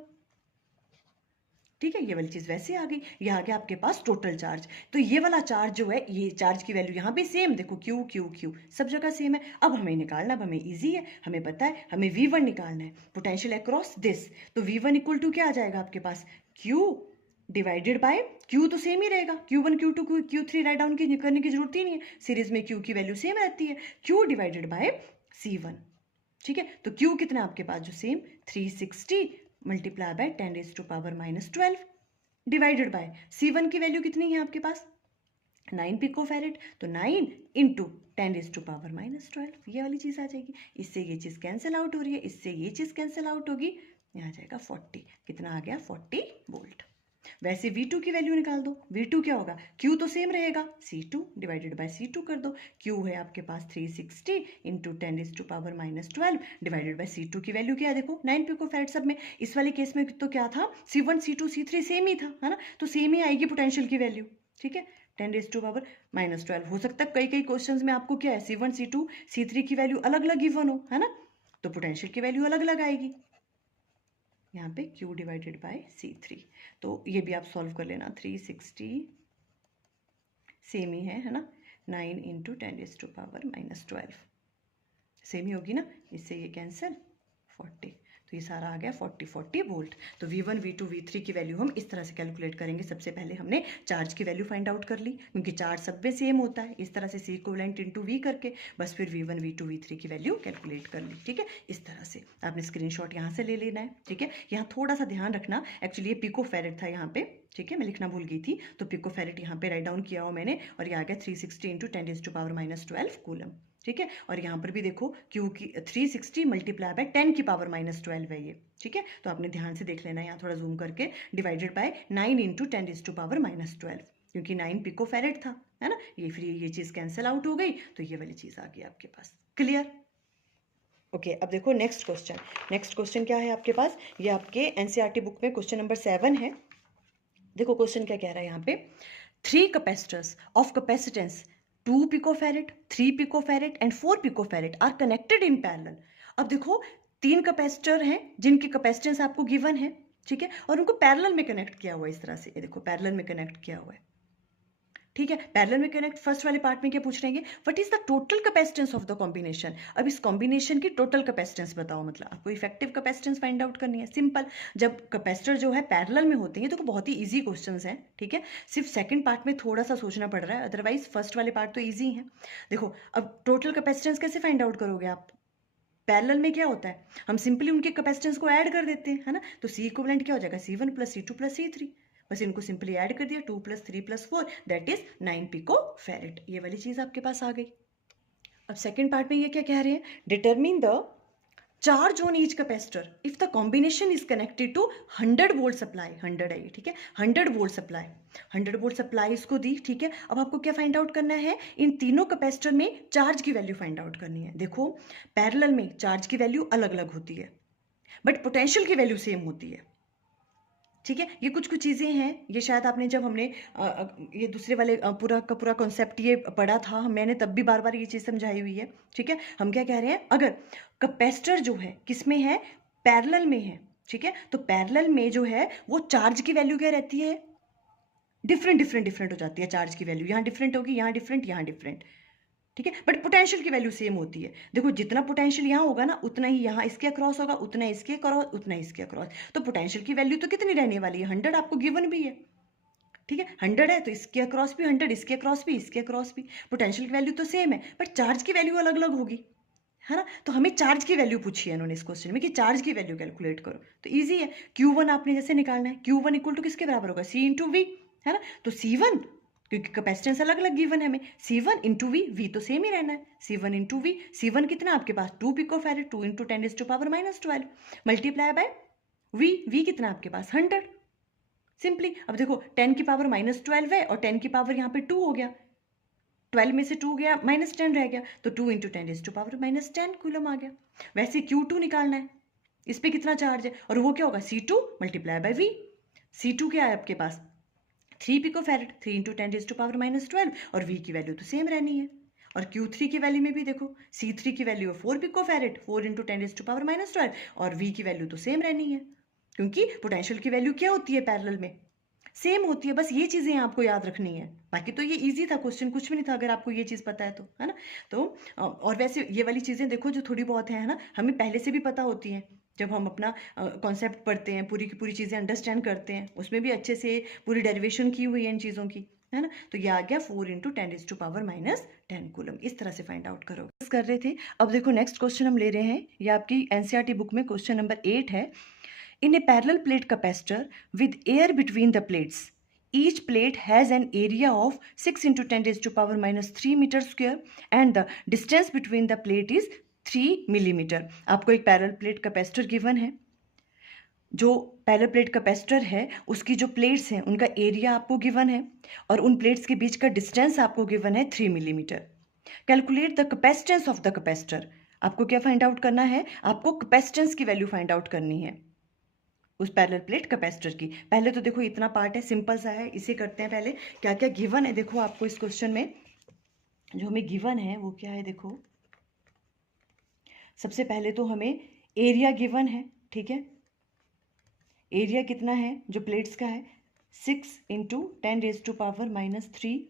ठीक है। ये वाली चीज वैसे आ गई, ये आ गया आपके पास टोटल चार्ज। तो ये वाला चार्ज जो है, ये चार्ज की वैल्यू यहाँ पे सेम, देखो क्यू क्यू क्यू सब जगह सेम है। अब हमें निकालना, अब हमें इजी है, हमें पता है हमें V1 निकालना है, पोटेंशियल अक्रॉस दिस। तो V1 इक्वल टू क्या आ जाएगा आपके पास Q डिवाइडेड बाय Q, तो सेम ही रहेगा, Q1 Q2 Q3 write down करने की जरूरत ही नहीं है, सीरीज में Q की वैल्यू सेम रहती है, Q डिवाइडेड बाय C1, ठीक है, तो Q कितना आपके पास जो same 360 multiply by 10⁻⁻12 divided by C1 की वैल्यू कितनी है आपके पास 9 पिकोफैरेड, तो 9 इंटू 10⁻⁻12 ये वाली चीज़ आ जाएगी। इससे ये चीज़ कैंसिल आउट हो रही है, इससे ये चीज़ कैंसिल आउट होगी, यहाँ आ जाएगा 40। कितना आ गया 40 वोल्ट। वैसे V2 की वैल्यू निकाल दो। V2 क्या होगा, Q तो सेम रहेगा, C2 डिवाइडेड बाय C2 कर दो। Q है आपके पास 360 इंटू 10⁻⁻12 डिवाइडेड बाय C2 की वैल्यू क्या है, देखो 9 पिकोफैरेड। सब में इस वाले केस में तो क्या था, C1 C2 C3 सेम ही था, है ना, तो सेम ही आएगी पोटेंशियल की वैल्यू। ठीक है, 10⁻⁻12 हो सकता है कई कई क्वेश्चंस में आपको क्या है C1 C2 C3 की वैल्यू अलग अलग गिवन हो, है ना, तो पोटेंशियल की वैल्यू अलग अलग आएगी। यहाँ पे Q डिवाइडेड बाय C3, तो ये भी आप सॉल्व कर लेना। 360 सेम ही है ना, 9 इंटू 10⁻⁻12 सेम ही होगी ना, इससे ये कैंसिल 40, तो ये सारा आ गया 40 वोल्ट। तो V1 V2 V3 की वैल्यू हम इस तरह से कैलकुलेट करेंगे। सबसे पहले हमने चार्ज की वैल्यू फाइंड आउट कर ली, क्योंकि चार्ज सब में सेम होता है, इस तरह से C इक्विवेलेंट इंटू V करके बस फिर V1 V2 V3 की वैल्यू कैलकुलेट कर ली। ठीक है, इस तरह से आपने स्क्रीनशॉट यहाँ से ले लेना है। ठीक है, यहाँ थोड़ा सा ध्यान रखना, एक्चुअली ये पिकोफैरेड था यहाँ पे, ठीक है, मैं लिखना भूल गई थी, तो पिकोफैरेड यहाँ पे राइट डाउन किया हो मैंने, और ये आ गया 360 इंटू 10⁻⁻12 कूलम। ठीक है, और यहाँ पर भी देखो Q की 360 मल्टीप्लाई बाय 10⁻⁻12 है ये। ठीक है, तो आपने ध्यान से देख लेना, यहाँ थोड़ा जूम करके, डिवाइडेड बाय 9 इंटू 10⁻⁻12, क्योंकि 9 पिकोफैरेड था, है ना, ये फिर ये चीज़ कैंसिल आउट हो गई, तो ये वाली चीज़ आ गई आपके पास। क्लियर? ओके, अब देखो नेक्स्ट क्वेश्चन। नेक्स्ट क्वेश्चन क्या है आपके पास, ये आपके एनसीईआरटी बुक में क्वेश्चन नंबर 7 है। देखो क्वेश्चन क्या कह रहा है यहाँ पे, 3 capacitors of capacitance 2 picofarad 3 picofarad and 4 picofarad are connected in parallel. अब देखो 3 कैपेसिटर हैं जिनकी कैपेसिटेंस आपको गिवन है, ठीक है, और उनको पैरेलल में कनेक्ट किया हुआ है इस तरह से, ये देखो पैरेलल में कनेक्ट किया हुआ है। ठीक है, पैरेलल में कनेक्ट, फर्स्ट वाले पार्ट में क्या पूछ रहे हैं, what is the total capacitance of the combination. अब इस कॉम्बिनेशन की टोटल कैपेसिटेंस बताओ, मतलब आपको इफेक्टिव कैपेसिटेंस फाइंड आउट करनी है। सिंपल, जब कैपेसिटर जो है पैरेलल में होते हैं तो बहुत ही इजी क्वेश्चंस हैं। ठीक है, सिर्फ सेकंड पार्ट में थोड़ा सा सोचना पड़ रहा है, अदरवाइज फर्स्ट वाले पार्ट तो ईजी है। देखो अब टोटल कैपेसिटेंस कैसे फाइंड आउट करोगे आप, पैरेलल में क्या होता है, हम सिंपली उनके कैपेसिटेंस को ऐड कर देते हैं, है ना, तो C इक्विवेलेंट क्या हो जाएगा, C1 plus C2 plus C3, बस इनको सिंपली ऐड कर दिया, 2 plus 3 plus 4 that is 9 picofarad. ये वाली चीज आपके पास आ गई। अब सेकंड पार्ट में ये क्या कह रहे हैं, determine the charge on each capacitor if the combination is connected to 100 volt supply. 100 है ये, ठीक है, 100 वोल्ट सप्लाई, 100 वोल्ट सप्लाई इसको दी। ठीक है, अब आपको क्या फाइंड आउट करना है, इन तीनों कैपेसिटर में चार्ज की वैल्यू फाइंड आउट करनी है। देखो पैरेलल में चार्ज की वैल्यू अलग अलग होती है, बट पोटेंशियल की वैल्यू सेम होती है। ठीक है, ये कुछ कुछ चीज़ें हैं, ये शायद आपने जब हमने ये दूसरे वाले पूरा का पूरा कॉन्सेप्ट ये पढ़ा था, मैंने तब भी बार बार ये चीज़ समझाई हुई है। ठीक है, हम क्या कह रहे हैं, अगर कैपेसिटर जो है किस में है, पैरेलल में है, ठीक है, तो पैरेलल में जो है वो चार्ज की वैल्यू क्या रहती है, डिफरेंट हो जाती है चार्ज की वैल्यू, यहाँ डिफरेंट होगी, यहाँ डिफरेंट, यहाँ डिफरेंट। ठीक है, बट पोटेंशियल की वैल्यू सेम होती है। देखो जितना पोटेंशियल यहाँ होगा ना, उतना ही यहाँ इसके अक्रॉस होगा, उतना इसके अक्रॉस, उतना इसके अक्रॉस, तो पोटेंशियल की वैल्यू तो कितनी रहने वाली है, 100 आपको गिवन भी है। ठीक है, 100 है तो इसके अक्रॉस भी 100, इसके अक्रॉस भी, इसके अक्रॉस भी, पोटेंशियल की वैल्यू तो सेम है, बट चार्ज की वैल्यू अलग अलग होगी, है ना, तो हमें चार्ज की वैल्यू पूछी है इन्होंने इस क्वेश्चन में कि चार्ज की वैल्यू कैलकुलेट करो, तो ईजी है। Q1 आपने जैसे निकालना है, Q1 इक्वल टू किसके बराबर होगा, C इंटू वी, है ना, तो C1 क्योंकि कैपेसिटेंस अलग अलग गिवन है हमें, C1 इंटू वी, वी तो सेम ही रहना है, C1 इंटू वी, C1 कितना आपके पास 2 picofarad, 2 into 10⁻⁻12 multiply by V, V कितना आपके पास 100। सिंपली अब देखो 10⁻⁻12 है और 10 की पावर यहाँ पे 2 हो गया, 12 में से 2 गया, -10 रह गया, तो 2 इंटू 10⁻⁻10 कूलम आ गया। वैसे Q2 निकालना है, इस पर कितना चार्ज है, और वो क्या होगा C2 multiply by we. C2 क्या है आपके पास 3 पिकोफैरेड, 3 इंटू 10⁻⁻12, और V की वैल्यू तो सेम रहनी है। और Q3 की वैल्यू में भी देखो, C3 की वैल्यू है 4 पिकोफैरेड, 4 इंटू 10⁻⁻12, और V की वैल्यू तो सेम रहनी है, क्योंकि पोटेंशियल की वैल्यू क्या होती है पैरेलल में, सेम होती है। बस ये चीज़ें आपको याद रखनी है, बाकी तो ये इजी था क्वेश्चन, कुछ भी नहीं था अगर आपको ये चीज़ पता है तो, है ना। तो और वैसे ये वाली चीज़ें देखो जो थोड़ी बहुत है ना, हमें पहले से भी पता होती हैं, जब हम अपना कॉन्सेप्ट पढ़ते हैं, पूरी की पूरी चीज़ें अंडरस्टैंड करते हैं, उसमें भी अच्छे से पूरी डेरिवेशन की हुई है इन चीज़ों की, है ना। तो ये आ गया 4 × 10⁻⁻10 कूलम। इस तरह से फाइंड आउट करोगे कर रहे थे। अब देखो नेक्स्ट क्वेश्चन हम ले रहे हैं, ये आपकी एनसीईआरटी बुक में क्वेश्चन नंबर 8 है। In a parallel plate capacitor with air between the plates, each plate has an area of 6 × 10⁻³ metre square and the distance between the plate is 3 millimetre. आपको एक पैरेलल प्लेट कैपेसिटर गिवन है। जो parallel plate capacitor है उसकी जो plates हैं उनका area आपको गिवन है और उन प्लेट्स के बीच का डिस्टेंस आपको गिवन है 3 millimetre. Calculate the capacitance of the capacitor. आपको क्या फाइंड आउट करना है? आपको कैपेसिटेंस की वैल्यू फाइंड आउट करनी है उस पैरेलल प्लेट कैपेसिटर की। पहले तो देखो इतना पार्ट है, सिंपल सा है, इसे करते हैं। पहले क्या क्या गिवन है देखो आपको इस क्वेश्चन में। जो हमें गिवन है वो क्या है देखो। सबसे पहले तो हमें एरिया गिवन है, ठीक है। एरिया कितना है जो प्लेट्स का है? 6 × 10⁻³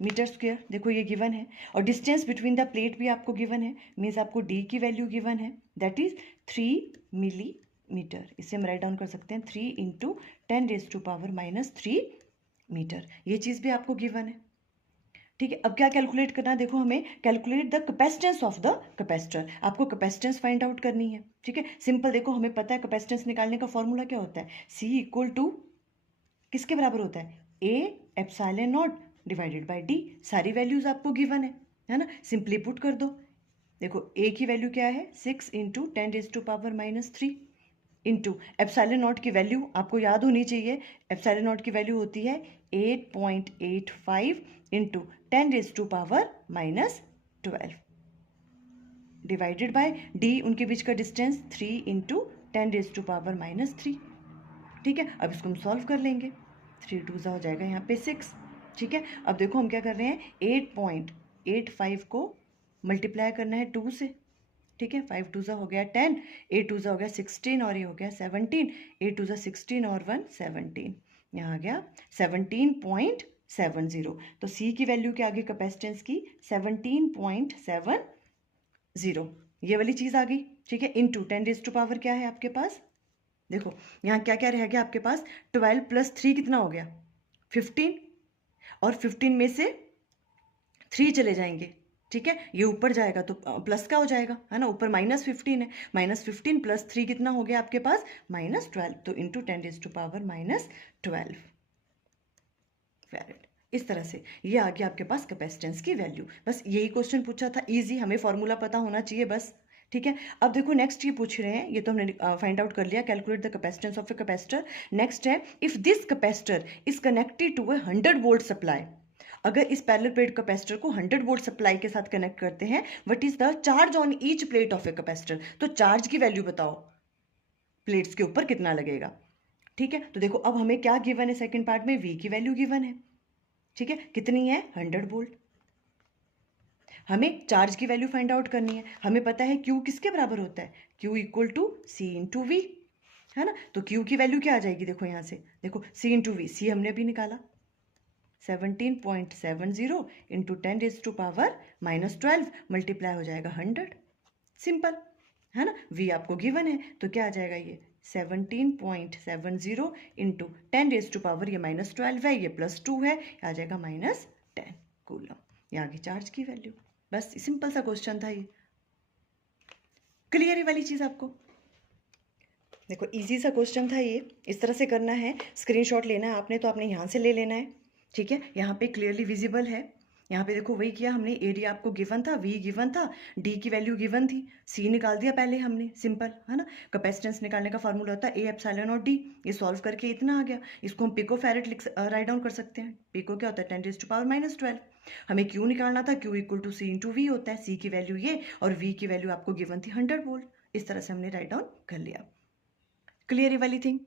मीटर स्क्वायर। देखो ये गिवन है। और डिस्टेंस बिटवीन द प्लेट भी आपको गिवन है, मीन्स आपको डी की वैल्यू गिवन है, दैट इज 3 मिलीमीटर। इसे हम राइट डाउन कर सकते हैं 3 × 10⁻³ मीटर। ये चीज़ भी आपको गिवन है, ठीक है। अब क्या कैलकुलेट करना है देखो, हमें calculate the capacitance of the capacitor. आपको कैपेसिटेंस फाइंड आउट करनी है, ठीक है। सिंपल देखो हमें पता है कैपेसिटेंस निकालने का फॉर्मूला क्या होता है, C = किसके बराबर होता है? A∈0 divided by D। सारी वैल्यूज आपको गिवन है ना। सिंपली पुट कर दो। देखो A की वैल्यू क्या है? 6 × 10⁻³ इंटू एप्सिलॉन की वैल्यू आपको याद होनी चाहिए। एप्सिलॉन की वैल्यू होती है 8.85 × 10⁻12 डिवाइडेड बाय डी, उनके बीच का डिस्टेंस 3 × 10⁻³ ठीक है। अब इसको हम सॉल्व कर लेंगे। 3 2 हो जाएगा यहाँ पे 6, ठीक है। अब देखो हम क्या कर रहे हैं, 8.85 को मल्टीप्लाई करना है 2 से, ठीक है। 5 2 हो गया 10, 8 2 हो गया 16 और ये हो गया 17। 8 2 16 और 1 17, यहाँ आ गया 17.70। तो C की वैल्यू क्या आ गई कैपेसिटेंस की? 17.70। ये वाली चीज़ आ गई, ठीक है। इंटू 10⁻⁻ क्या है आपके पास? देखो यहाँ क्या क्या रह गया आपके पास? 12 + 3 कितना हो गया? 15। और 15 में से 3 चले जाएंगे, ठीक है। ये ऊपर जाएगा तो प्लस का हो जाएगा, है ना। ऊपर -15 है, -15 + 3 कितना हो गया आपके पास? -12। तो इंटू 10⁻⁻12 फैरेड। इस तरह से ये आ गया आपके पास कैपेसिटेंस की वैल्यू। बस यही क्वेश्चन पूछा था, इजी, हमें फॉर्मूला पता होना चाहिए बस, ठीक है। अब देखो नेक्स्ट ये पूछ रहे हैं, ये तो हमने फाइंड आउट कर लिया, calculate the capacitance of a capacitor. Next है, if this capacitor is connected to a 100 volt supply. अगर इस पैरेलल प्लेट कैपेसिटर को 100 वोल्ट सप्लाई के साथ कनेक्ट करते हैं, what is the charge on each plate of a capacitor. तो charge की वैल्यू बताओ प्लेट्स के ऊपर कितना लगेगा, ठीक है। तो देखो अब हमें क्या गिवन है, सेकंड पार्ट में V की वैल्यू गिवन है, ठीक है। कितनी है? 100 वोल्ट। हमें चार्ज की वैल्यू फाइंड आउट करनी है। हमें पता है Q किसके बराबर होता है? Q = C × V, है ना। तो Q की वैल्यू क्या आ जाएगी? देखो यहाँ से देखो, C × V, C हमने अभी निकाला 17.70 × 10⁻12 मल्टीप्लाई हो जाएगा 100। सिंपल, है ना। V आपको गिवन है तो क्या आ जाएगा? ये 17.70 × 10⁻, ये -12 है, ये +2 है, आ जाएगा -10 कूलम। यहाँ की चार्ज की वैल्यू। बस सिंपल सा क्वेश्चन था ये। क्लियर है वाली चीज़ आपको? देखो इजी सा क्वेश्चन था ये। इस तरह से करना है, स्क्रीनशॉट लेना है आपने तो आपने यहाँ से ले लेना है, ठीक है। यहाँ पे क्लियरली विजिबल है। यहाँ पे देखो वही किया हमने, एरिया आपको गिवन था, V गिवन था, D की वैल्यू गिवन थी, C निकाल दिया पहले हमने, सिंपल, है ना। कैपेसिटेंस निकालने का फॉर्मूला होता है A∈0 ये सॉल्व करके इतना आ गया। इसको हम पिको फैरेड राइट डाउन कर सकते हैं। पिको क्या होता है? 10⁻⁻12। हमें Q निकालना था, Q = C × V होता है। C की वैल्यू ये और V की वैल्यू आपको गिवन थी 100 वोल्ट। इस तरह से हमने राइट डाउन कर लिया। क्लियर ये वाली थिंग?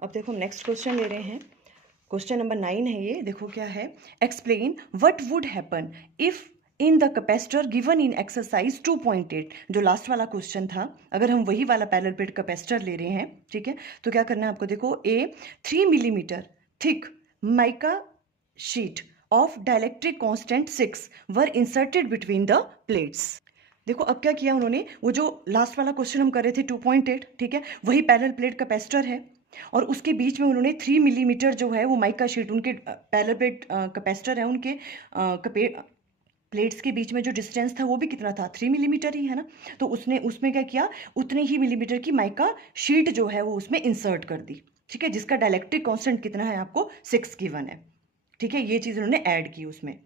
अब देखो हम नेक्स्ट क्वेश्चन ले रहे हैं। क्वेश्चन नंबर 9 है ये। देखो क्या है, explain what would happen if in the capacitor given in exercise 2.8। जो लास्ट वाला क्वेश्चन था, अगर हम वही वाला पैरेलल प्लेट कैपेसिटर ले रहे हैं, ठीक है, तो क्या करना है आपको? देखो, ए 3 millimetre thick mica sheet of dielectric constant 6 were inserted between the plates. देखो अब क्या किया उन्होंने, वो जो लास्ट वाला क्वेश्चन हम कर रहे थे 2.8, ठीक है, वही पैरेलल प्लेट कैपेसिटर है, और उसके बीच में उन्होंने 3 मिलीमीटर जो है वो माइका शीट, उनके पैरेलल प्लेट कैपेसिटर है, उनके प्लेट्स के बीच में जो डिस्टेंस था वो भी कितना था, 3 मिलीमीटर ही है ना। तो उसने उसमें क्या किया, उतने ही मिलीमीटर की माइका शीट जो है वो उसमें इंसर्ट कर दी, ठीक है, जिसका डाइलेक्ट्रिक कांस्टेंट कितना है आपको 6 गिवन है, ठीक है। ये चीज़ उन्होंने ऐड की उसमें,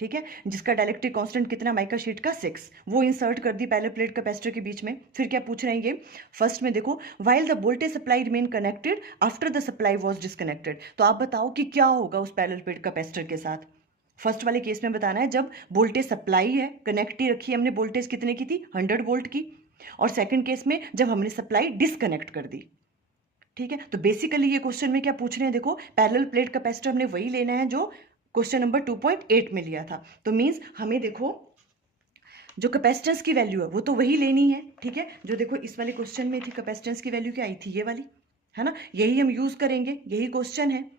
ठीक है, जिसका डाइलेक्ट्रिक कांस्टेंट कितना माइका शीट का 6, वो इंसर्ट कर दी पैरेलल प्लेट कैपेसिटर के बीच में। फिर क्या पूछ रहे हैं ये, फर्स्ट में देखो, while the voltage supply remain connected after the supply was disconnected. तो आप बताओ कि क्या होगा उस पैरेलल प्लेट कैपेसिटर के साथ। फर्स्ट वाले केस में बताना है जब वोल्टेज सप्लाई है, कनेक्ट ही रखी है हमने, वोल्टेज कितने की थी, 100 वोल्ट की। और सेकंड केस में जब हमने सप्लाई डिसकनेक्ट कर दी, ठीक है। तो बेसिकली ये क्वेश्चन में क्या पूछ रहे हैं, देखो पैरेलल प्लेट कैपेसिटर हमने वही लेना है जो क्वेश्चन नंबर 2.8 में लिया था। तो मींस हमें देखो जो कैपेसिटेंस की वैल्यू है वो तो वही लेनी है, ठीक है। जो देखो इस वाले क्वेश्चन में थी कैपेसिटेंस की वैल्यू क्या आई थी, ये वाली, है ना, यही हम यूज करेंगे, यही क्वेश्चन है,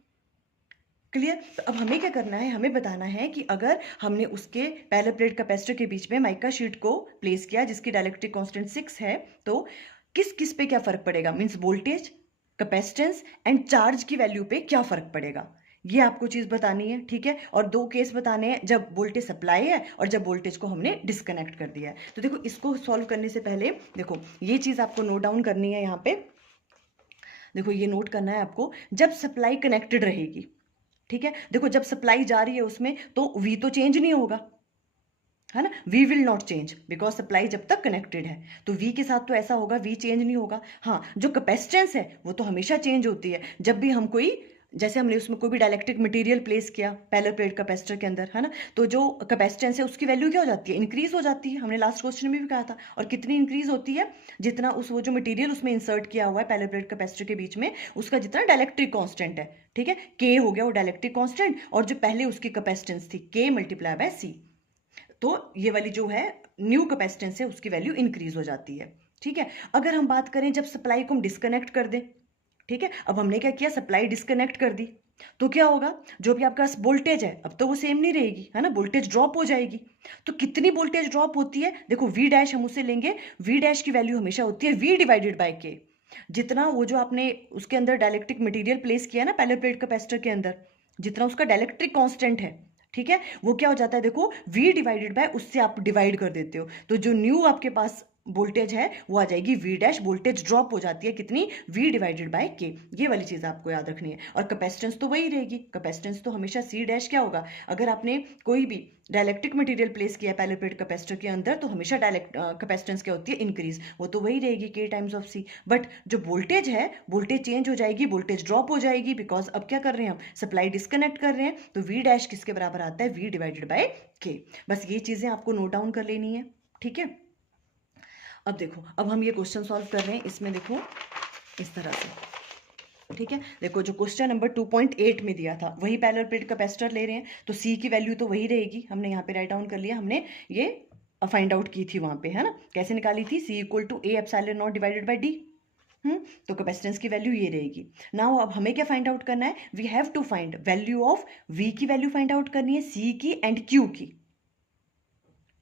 क्लियर। तो अब हमें क्या करना है, हमें बताना है कि अगर हमने उसके पैरेलल प्लेट कैपेसिटर के बीच में माइका शीट को प्लेस किया जिसकी डाइलेक्ट्रिक कांस्टेंट 6 है, तो किस किस पे क्या फर्क पड़ेगा, means voltage, capacitance and charge की वैल्यू पे क्या फर्क पड़ेगा, ये आपको चीज बतानी है, ठीक है। और दो केस बताने हैं, जब वोल्टेज सप्लाई है और जब वोल्टेज को हमने डिस्कनेक्ट कर दिया है। तो देखो इसको सॉल्व करने से पहले देखो ये चीज आपको नोट डाउन करनी है यहाँ पे, देखो ये नोट करना है आपको, जब सप्लाई कनेक्टेड रहेगी, ठीक है, देखो जब सप्लाई जा रही है उसमें तो वी तो चेंज नहीं होगा, है ना, V will not change because supply जब तक कनेक्टेड है। तो वी के साथ तो ऐसा होगा, वी चेंज नहीं होगा। हाँ, जो कैपेसिटेंस है वो तो हमेशा चेंज होती है, जब भी हम कोई, जैसे हमने उसमें कोई भी डाइलेक्ट्रिक मटेरियल प्लेस किया पैरेलल प्लेट कैपेसिटर के अंदर, है ना, तो जो कैपेसिटेंस है उसकी वैल्यू क्या हो जाती है, इंक्रीज हो जाती है। हमने लास्ट क्वेश्चन में भी कहा था। और कितनी इंक्रीज होती है, जितना उस वो जो मटेरियल उसमें इंसर्ट किया हुआ है पैरेलल प्लेट कैपेसिटर के बीच में, उसका जितना डाइलेक्ट्रिक कांस्टेंट है, ठीक है, के हो गया वो डाइलेक्ट्रिक कांस्टेंट, और जो पहले उसकी कैपेसिटेंस थी के मल्टीप्लाई बाय सी, तो ये वाली जो है न्यू कैपेसिटेंस है उसकी वैल्यू इंक्रीज हो जाती है, ठीक है। अगर हम बात करें जब सप्लाई को हम डिस्कनेक्ट कर दें, ठीक है, अब हमने क्या किया, सप्लाई डिस्कनेक्ट कर दी, तो क्या होगा, जो भी आपका वोल्टेज है अब तो वो सेम नहीं रहेगी, है ना, वोल्टेज ड्रॉप हो जाएगी। तो कितनी वोल्टेज ड्रॉप होती है, देखो वी डैश हम उसे लेंगे, वी डैश की वैल्यू हमेशा होती है वी डिवाइडेड बाय के, जितना वो जो आपने उसके अंदर डाइलेक्ट्रिक मटेरियल प्लेस किया ना पैरेलल प्लेट कैपेसिटर के अंदर, जितना उसका डाइलेक्ट्रिक कांस्टेंट है, ठीक है, वो क्या हो जाता है, देखो v डिवाइडेड बाय उससे आप डिवाइड कर देते हो, तो जो न्यू आपके पास वोल्टेज है वो आ जाएगी v डैश, वोल्टेज ड्रॉप हो जाती है कितनी, v डिवाइडेड बाय k। ये वाली चीज आपको याद रखनी है। और कैपेसिटेंस तो वही रहेगी, कैपेसिटेंस तो हमेशा c डैश क्या होगा, अगर आपने कोई भी डाइलेक्ट्रिक मटेरियल प्लेस किया पैरेलल प्लेट कैपेसिटर के अंदर तो हमेशा डायलेक्ट कैपेसिटेंस क्या होती है, इंक्रीज, वो तो वही रहेगी k times of c। But जो वोल्टेज है, वोल्टेज चेंज हो जाएगी, वोल्टेज ड्रॉप हो जाएगी, बिकॉज अब क्या कर रहे हैं हम, सप्लाई डिस्कनेक्ट कर रहे हैं, तो v डैश किसके बराबर आता है, v डिवाइडेड बाय k। बस ये चीजें आपको नोट डाउन कर लेनी है, ठीक है। अब देखो, अब हम ये क्वेश्चन सॉल्व कर रहे हैं, इसमें देखो इस तरह से, ठीक है, देखो जो क्वेश्चन नंबर 2.8 में दिया था वही पैरेलल प्लेट कैपेसिटर ले रहे हैं, तो C की वैल्यू तो वही रहेगी, हमने यहाँ पे राइट डाउन कर लिया, हमने ये फाइंड आउट की थी वहां पे, है ना, कैसे निकाली थी, C equal to a epsilon naught divided by D. तो कैपेसिटेंस की वैल्यू ये रहेगी। नाउ अब हमें क्या फाइंड आउट करना है, we have to find value of V की वैल्यू फाइंड आउट करनी है, C की एंड Q की,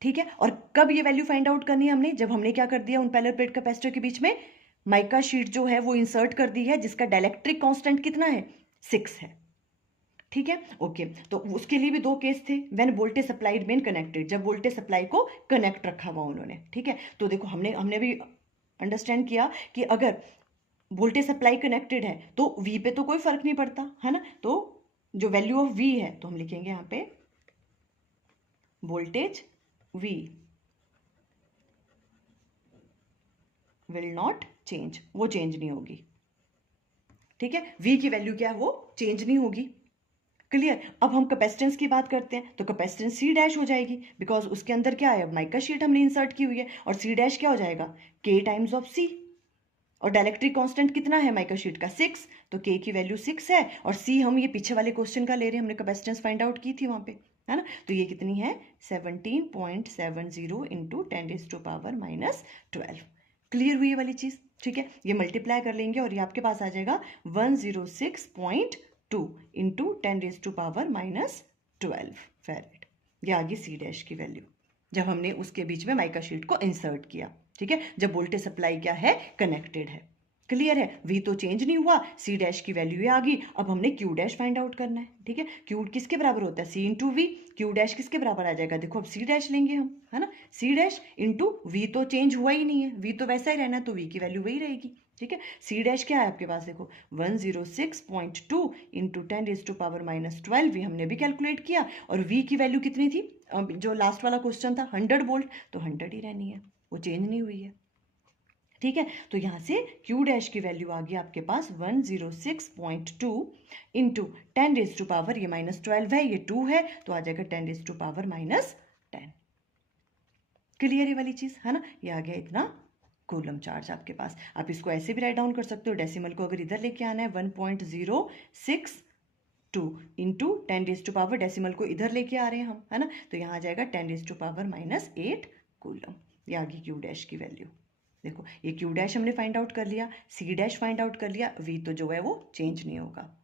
ठीक है। और कब ये वैल्यू फाइंड आउट करनी है हमने, जब हमने क्या कर दिया, उन पैरेलल प्लेट कैपेसिटर के बीच में माइका शीट जो है वो इंसर्ट कर दी है जिसका डाइलेक्ट्रिक कांस्टेंट कितना है, 6 है, ठीक है, ओके। तो उसके लिए भी दो केस थे, when voltage supply remain connected, जब वोल्टेज सप्लाई को कनेक्ट रखा हुआ उन्होंने, ठीक है। तो देखो हमने हमने भी अंडरस्टैंड किया कि अगर वोल्टेज सप्लाई कनेक्टेड है तो वी पे तो कोई फर्क नहीं पड़ता, है ना, तो जो वैल्यू ऑफ वी है तो हम लिखेंगे यहाँ पे voltage V will not change, वो चेंज नहीं होगी, ठीक है, V की वैल्यू क्या है, वो चेंज नहीं होगी, क्लियर। अब हम कैपेसिटेंस की बात करते हैं, तो कैपेसिटेंस C डैश हो जाएगी, बिकॉज उसके अंदर क्या है, माइका शीट हमने इंसर्ट की हुई है, और C डैश क्या हो जाएगा, K टाइम्स ऑफ C, और डाइलेक्ट्रिक कांस्टेंट कितना है माइका शीट का, 6, तो K की वैल्यू 6 है, और C हम ये पीछे वाले क्वेश्चन का ले रहे हैं, हमने कैपेसिटेंस फाइंड आउट की थी वहां पे, है ना, तो ये कितनी है 17.70 इंटू 10⁻⁻12। क्लियर हुई ये वाली चीज, ठीक है। ये मल्टीप्लाई कर लेंगे और ये आपके पास आ जाएगा 106.2 इंटू 10⁻⁻12 फैरेड। ये आ गई C डैश की वैल्यू जब हमने उसके बीच में माइका शीट को इंसर्ट किया, ठीक है, जब वोल्टेज सप्लाई क्या है, कनेक्टेड है, क्लियर है, v तो चेंज नहीं हुआ, c डैश की वैल्यू आ गई। अब हमने q डैश फाइंड आउट करना है, ठीक है। q किसके बराबर होता है, c into V. q dash किसके बराबर आ जाएगा, देखो अब c डैश लेंगे हम, है ना। c डैश इंटू v तो चेंज हुआ ही नहीं है, v तो वैसा ही रहना है, तो v की वैल्यू वही रहेगी, ठीक है। c डैश क्या है आपके पास, देखो 106.2 इंटू 10⁻⁻12, ये हमने भी कैलकुलेट किया। और v की वैल्यू कितनी थी, जो लास्ट वाला क्वेश्चन था 100 वोल्ट, तो 100 ही रहनी है, वो चेंज नहीं हुई है, ठीक है। तो यहाँ से Q डैश की वैल्यू आ गई आपके पास 106.2 इंटू 10⁻, ये -12 है, ये 2 है, तो आ जाएगा 10⁻−10। क्लियर ये वाली चीज, है ना। ये आ गया इतना कूलम चार्ज आपके पास। आप इसको ऐसे भी राइट डाउन कर सकते हो, डेसिमल को अगर इधर लेके आना है 1.062 इंटू 10⁻, डेसिमल को इधर लेके आ रहे हैं हम, है ना, तो यहाँ आ जाएगा 10⁻−8 कूलम। ये आ गई Q डैश की वैल्यू। देखो ये Q डैश हमने फाइंड आउट कर लिया, C डैश फाइंड आउट कर लिया, V तो जो है वो चेंज नहीं होगा।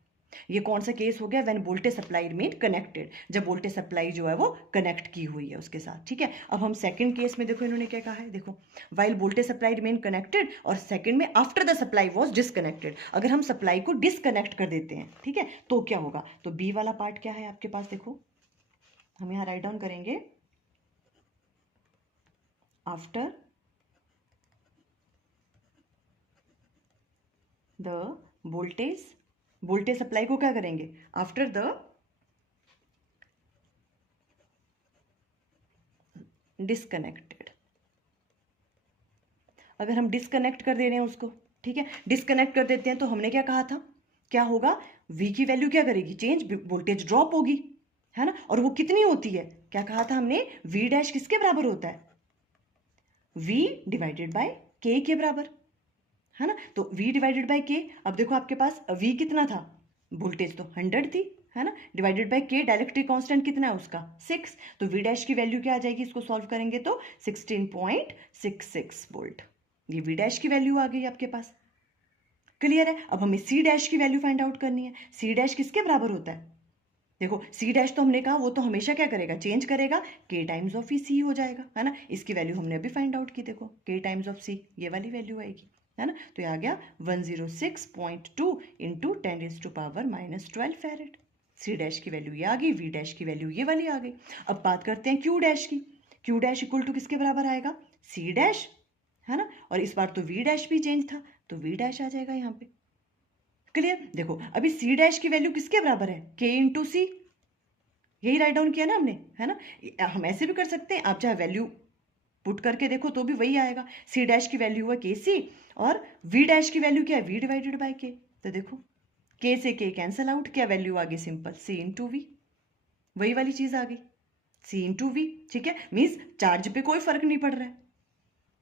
ये कौन सा केस हो गया, when voltage supply remain connected, जब वोल्टेज सप्लाई जो है वो कनेक्ट की हुई है उसके साथ, ठीक है। अब हम सेकंड केस में देखो इन्होंने क्या कहा है, देखो while voltage supply remain connected, और सेकंड में after the supply was disconnected. अगर हम सप्लाई को डिसकनेक्ट कर देते हैं, ठीक है, तो क्या होगा, तो बी वाला पार्ट क्या है आपके पास, देखो हम यहाँ राइट डाउन करेंगे, आफ्टर द वोल्टेज सप्लाई को क्या करेंगे, आफ्टर द डिसकनेक्टेड। अगर हम डिसकनेक्ट कर दे रहे हैं उसको, ठीक है, डिसकनेक्ट कर देते हैं, तो हमने क्या कहा था, क्या होगा, v की वैल्यू क्या करेगी, चेंज, वोल्टेज ड्रॉप होगी, है ना। और वो कितनी होती है, क्या कहा था हमने, v डैश किसके बराबर होता है, v डिवाइडेड बाय k के बराबर, है ना। तो v डिवाइडेड बाय k, अब देखो आपके पास v कितना था, वोल्टेज तो 100 थी, है ना, divided by k, dielectric constant कितना है उसका 6, तो v डैश की वैल्यू क्या आ जाएगी, इसको सॉल्व करेंगे तो 16.66 वोल्ट, ये v डैश की वैल्यू आ गई आपके पास। क्लियर है। अब हमें c डैश की वैल्यू फाइंड आउट करनी है। c डैश किसके बराबर होता है, देखो c डैश तो हमने कहा वो तो हमेशा क्या करेगा, चेंज करेगा, k टाइम्स ऑफ c हो जाएगा, है ना। इसकी वैल्यू हमने अभी फाइंड आउट की, देखो k टाइम्स ऑफ c, ये वाली वैल्यू आएगी, है ना। तो ये आ गया 106.2 इंटू 10⁻⁻12 फैरेड। c डैश की वैल्यू ये आ गई, v डैश की वैल्यू ये वाली आ गई। अब बात करते हैं q डैश की। q डैश इक्वल टू किसके बराबर आएगा, c डैश, है ना, और इस बार तो v डैश भी चेंज था, तो v डैश आ जाएगा यहाँ पे। क्लियर। देखो अभी c डैश की वैल्यू किसके बराबर है, k इंटू सी, यही राइट डाउन किया ना हमने, है ना। हम ऐसे भी कर सकते हैं, आप चाहे वैल्यू पुट करके देखो तो भी वही आएगा। c डैश की वैल्यू है kc, और v डैश की वैल्यू क्या है, v डिवाइडेड बाय k। तो देखो k से k कैंसल आउट, क्या वैल्यू आ गई, सिंपल c इंटू वी, वही वाली चीज आ गई, c इंटू वी, ठीक है। मीन्स चार्ज पे कोई फर्क नहीं पड़ रहा है।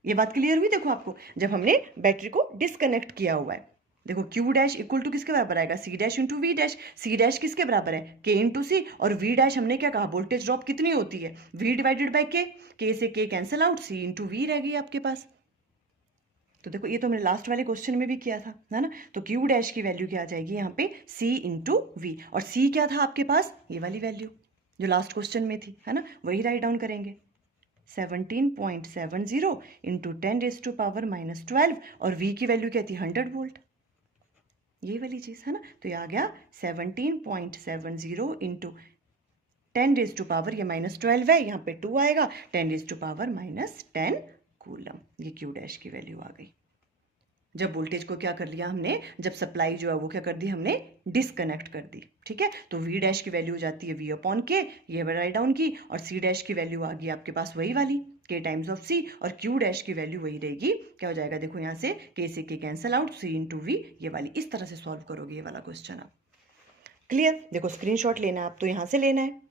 ये बात क्लियर हुई, देखो आपको जब हमने बैटरी को डिसकनेक्ट किया हुआ है, देखो Q डैश इक्वल टू किसके बराबर आएगा, C dash into V dash. C dash किसके बराबर है, K इंटू सी, और V डैश हमने क्या कहा, वोल्टेज ड्रॉप कितनी होती है, V डिवाइडेड बाय K से K cancel out, C into V रह गई आपके पास। तो देखो ये तो हमने लास्ट वाले क्वेश्चन में भी किया था, है ना। तो Q डैश की वैल्यू क्या आ जाएगी यहाँ पे, C इंटू वी, और C क्या था आपके पास, ये वाली वैल्यू जो लास्ट क्वेश्चन में थी, है ना, वही राइट डाउन करेंगे, 17.70 इंटू 10⁻⁻12, और V की वैल्यू क्या थी, 100 वोल्ट, ये वाली चीज, है ना। तो ये आ गया 17.70 इंटू 10⁻, ये -12 है, यहाँ पे 2 आएगा, 10⁻−10 कूलम, ये Q डैश की वैल्यू आ गई। जब वोल्टेज को क्या कर लिया हमने, जब सप्लाई जो है वो क्या कर दी हमने, डिसकनेक्ट कर दी, ठीक है। तो V डैश की वैल्यू हो जाती है V अपॉन K, ये राइट डाउन की, और C डैश की वैल्यू आ गई आपके पास वही वाली K टाइम्स ऑफ C, और Q डैश की वैल्यू वही रहेगी, क्या हो जाएगा, देखो यहाँ से K से K cancel out, C into V, ये वाली। इस तरह से सॉल्व करोगे ये वाला क्वेश्चन आप। क्लियर। देखो स्क्रीनशॉट लेना है आप तो यहाँ से लेना है,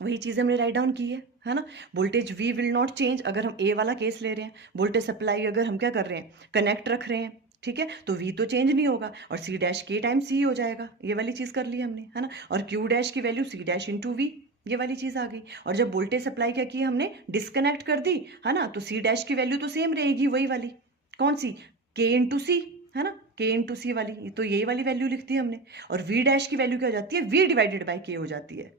वही चीज़ हमने राइट डाउन की है ना। Voltage V will not change, अगर हम A वाला केस ले रहे हैं, वोल्टेज सप्लाई अगर हम क्या कर रहे हैं, कनेक्ट रख रहे हैं, ठीक है, तो V तो चेंज नहीं होगा, और C dash K time C हो जाएगा, ये वाली चीज़ कर ली हमने, है ना। और Q डैश की value C dash into V, ये वाली चीज़ आ गई। और जब वोल्टेज सप्लाई क्या की हमने, डिसकनेक्ट कर दी, है ना, तो C डैश की वैल्यू तो सेम रहेगी, वही वाली, कौन सी, K इंटू सी, है ना, K इंटू सी वाली, तो यही वाली वैल्यू लिखती है हमने। और V डैश की वैल्यू क्या हो जाती है, V डिवाइडेड बाई K हो जाती है,